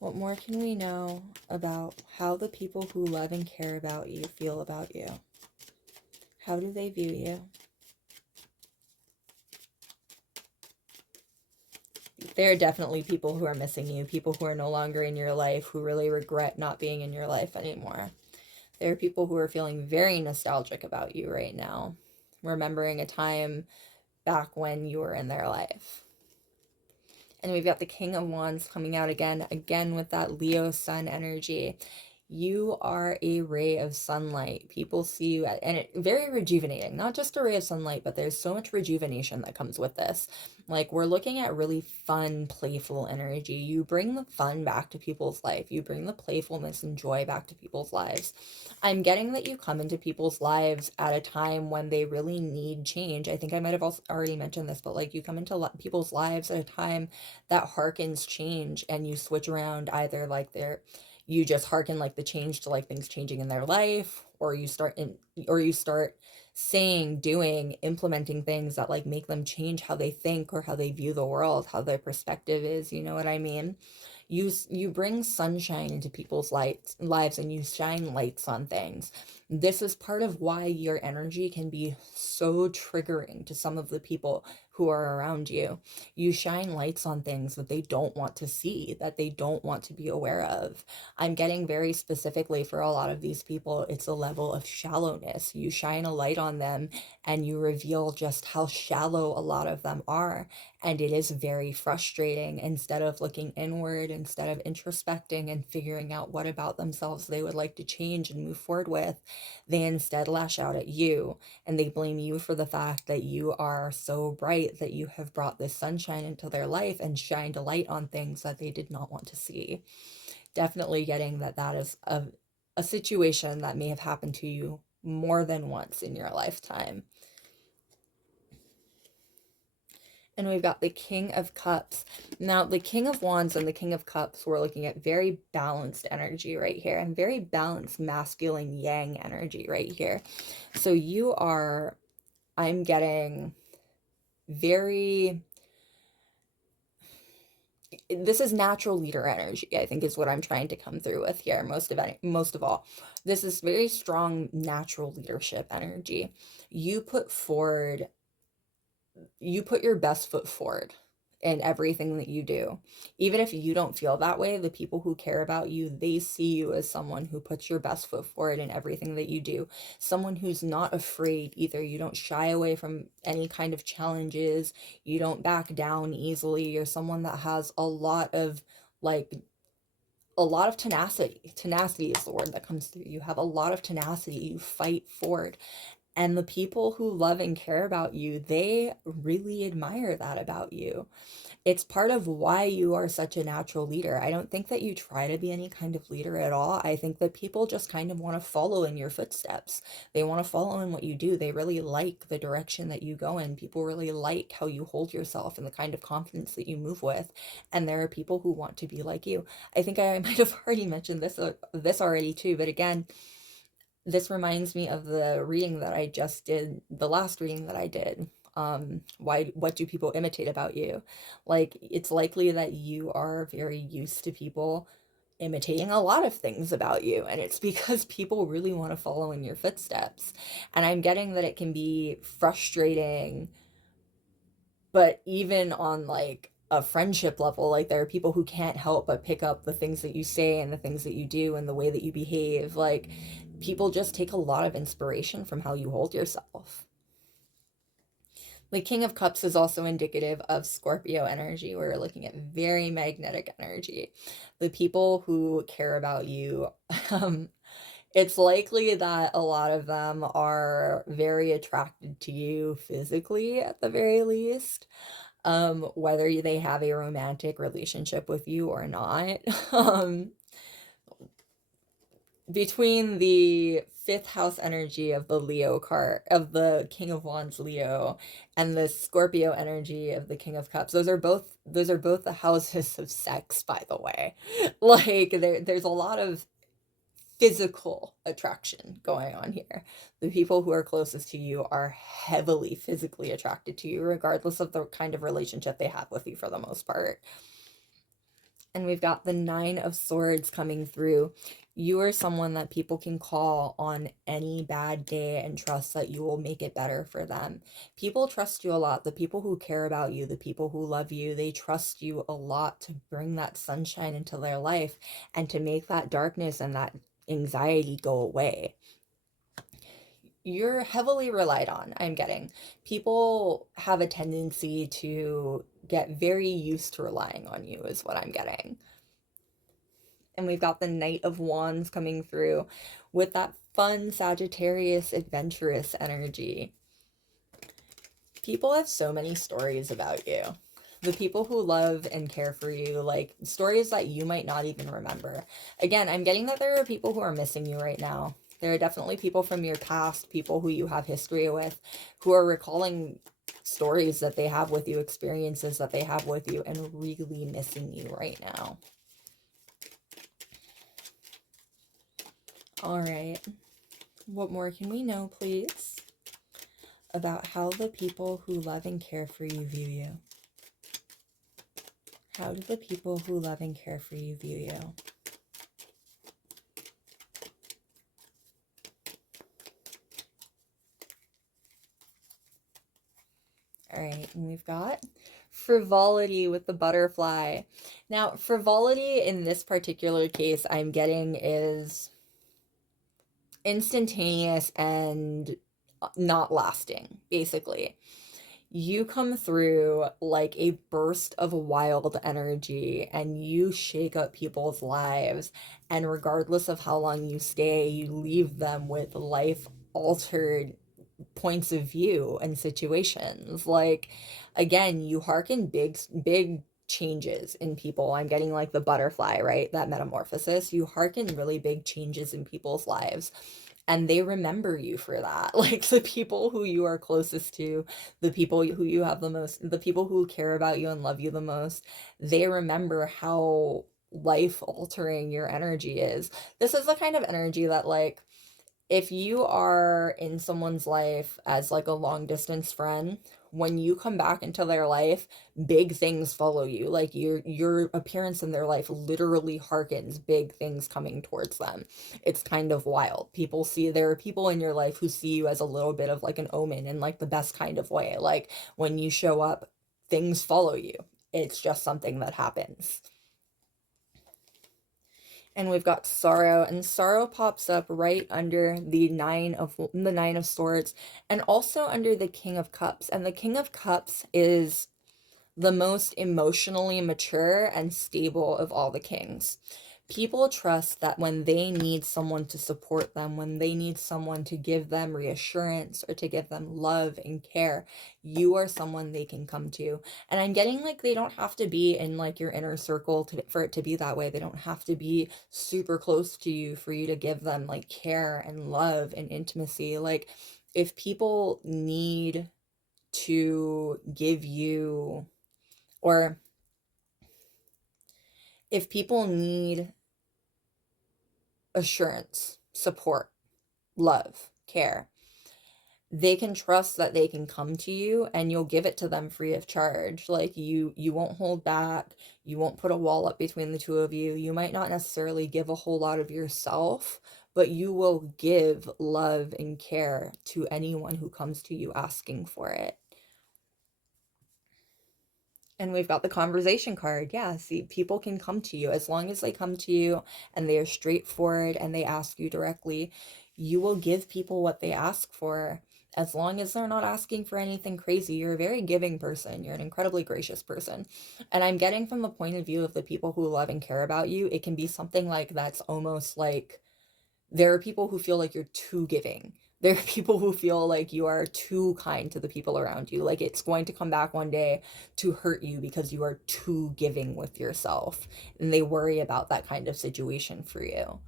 What more can we know about how the people who love and care about you feel about you? How do they view you? There are definitely people who are missing you, people who are no longer in your life, who really regret not being in your life anymore. There are people who are feeling very nostalgic about you right now, remembering a time back when you were in their life. And we've got the King of Wands coming out again with that Leo sun energy. You are a ray of sunlight. People see you and it very rejuvenating. Not just a ray of sunlight, but there's so much rejuvenation that comes with this. Like, we're looking at really fun, playful energy. You bring the fun back to people's life. You bring the playfulness and joy back to people's lives. I'm getting that you come into people's lives at a time when they really need change. I think I might have also already mentioned this, but, like, you come into people's lives at a time that harkens change, and you switch around either, like, you just hearken, like, the change to, like, things changing in their life, or you start saying, doing, implementing things that, like, make them change how they think or how they view the world, how their perspective is, you know what I mean? You bring sunshine into people's lives, and you shine lights on things. This is part of why your energy can be so triggering to some of the people who are around you. You shine lights on things that they don't want to see, that they don't want to be aware of. I'm getting very specifically for a lot of these people, it's a level of shallowness. You shine a light on them and you reveal just how shallow a lot of them are. And it is very frustrating. Instead of looking inward, instead of introspecting and figuring out what about themselves they would like to change and move forward with, they instead lash out at you, and they blame you for the fact that you are so bright, that you have brought this sunshine into their life and shined a light on things that they did not want to see. Definitely getting that that is a situation that may have happened to you more than once in your lifetime. And we've got the King of Cups. Now, the King of Wands and the King of Cups, we're looking at very balanced energy right here, and very balanced masculine yang energy right here. So you are, I'm getting very, this is natural leader energy, I think is what I'm trying to come through with here most of all. This is very strong natural leadership energy. You put your best foot forward in everything that you do. Even if you don't feel that way, the people who care about you, they see you as someone who puts your best foot forward in everything that you do. Someone who's not afraid either. You don't shy away from any kind of challenges. You don't back down easily. You're someone that has a lot of tenacity. Tenacity is the word that comes through. You have a lot of tenacity. You fight forward. And the people who love and care about you, they really admire that about you. It's part of why you are such a natural leader. I don't think that you try to be any kind of leader at all. I think that people just kind of want to follow in your footsteps. They want to follow in what you do. They really like the direction that you go in. People really like how you hold yourself and the kind of confidence that you move with. And there are people who want to be like you. I think I might have already mentioned this already too, but again, this reminds me of the reading that I just did, the last reading that I did. What do people imitate about you? Like, it's likely that you are very used to people imitating a lot of things about you, and it's because people really want to follow in your footsteps. And I'm getting that it can be frustrating, but even on like a friendship level, like there are people who can't help but pick up the things that you say and the things that you do and the way that you behave. Like, people just take a lot of inspiration from how you hold yourself. The King of Cups is also indicative of Scorpio energy. We're looking at very magnetic energy. The people who care about you, it's likely that a lot of them are very attracted to you physically at the very least. Whether they have a romantic relationship with you or not. Between the fifth house energy of the Leo card, of the King of Wands Leo, and the Scorpio energy of the King of Cups, those are both the houses of sex, by the way. Like, there's a lot of physical attraction going on here. The people who are closest to you are heavily physically attracted to you, regardless of the kind of relationship they have with you for the most part. And we've got the Nine of Swords coming through. You are someone that people can call on any bad day and trust that you will make it better for them. People trust you a lot. The people who care about you, the people who love you, they trust you a lot to bring that sunshine into their life and to make that darkness and that anxiety go away. You're heavily relied on, I'm getting. People have a tendency to get very used to relying on you, is what I'm getting. And we've got the Knight of Wands coming through with that fun Sagittarius adventurous energy. People have so many stories about you. The people who love and care for you, like stories that you might not even remember. Again, I'm getting that there are people who are missing you right now. There are definitely people from your past, people who you have history with, who are recalling stories that they have with you, experiences that they have with you, and really missing you right now. All right. What more can we know, please, about how the people who love and care for you view you? How do the people who love and care for you view you? All right, and we've got frivolity with the butterfly. Now, frivolity in this particular case I'm getting is instantaneous and not lasting, basically. You come through like a burst of wild energy and you shake up people's lives. And regardless of how long you stay, you leave them with life altered points of view and situations. Like, again, you hearken big changes in people. I'm getting like the butterfly, right? That metamorphosis. You hearken really big changes in people's lives. And they remember you for that. Like the people who you are closest to, the people who you have the most, the people who care about you and love you the most, they remember how life altering your energy is. This is the kind of energy that, like, if you are in someone's life as like a long distance friend, when you come back into their life, big things follow you. Like your appearance in their life literally harkens big things coming towards them. It's kind of wild. People see, there are people in your life who see you as a little bit of like an omen in like the best kind of way. Like when you show up, things follow you. It's just something that happens. And we've got sorrow, and sorrow pops up right under the nine of swords, and also under the king of cups. And the king of cups is the most emotionally mature and stable of all the kings. People trust that when they need someone to support them, when they need someone to give them reassurance or to give them love and care, you are someone they can come to. And I'm getting like they don't have to be in like your inner circle for it to be that way. They don't have to be super close to you for you to give them like care and love and intimacy. Like if people need to give you, or if people need assurance, support, love, care, they can trust that they can come to you and you'll give it to them free of charge. Like you won't hold back, you won't put a wall up between the two of you. You might not necessarily give a whole lot of yourself, but you will give love and care to anyone who comes to you asking for it. And we've got the conversation card. Yeah, see, people can come to you as long as they come to you and they are straightforward and they ask you directly. You will give people what they ask for as long as they're not asking for anything crazy. You're a very giving person. You're an incredibly gracious person. And I'm getting from the point of view of the people who love and care about you, it can be something like that's almost like there are people who feel like you're too giving. There are people who feel like you are too kind to the people around you. Like it's going to come back one day to hurt you because you are too giving with yourself. And they worry about that kind of situation for you.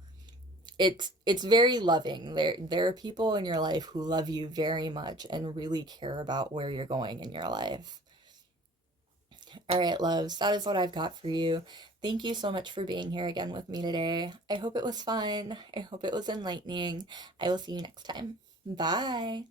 It's very loving. There are people in your life who love you very much and really care about where you're going in your life. All right, loves, that is what I've got for you. Thank you so much for being here again with me today. I hope it was fun. I hope it was enlightening. I will see you next time. Bye.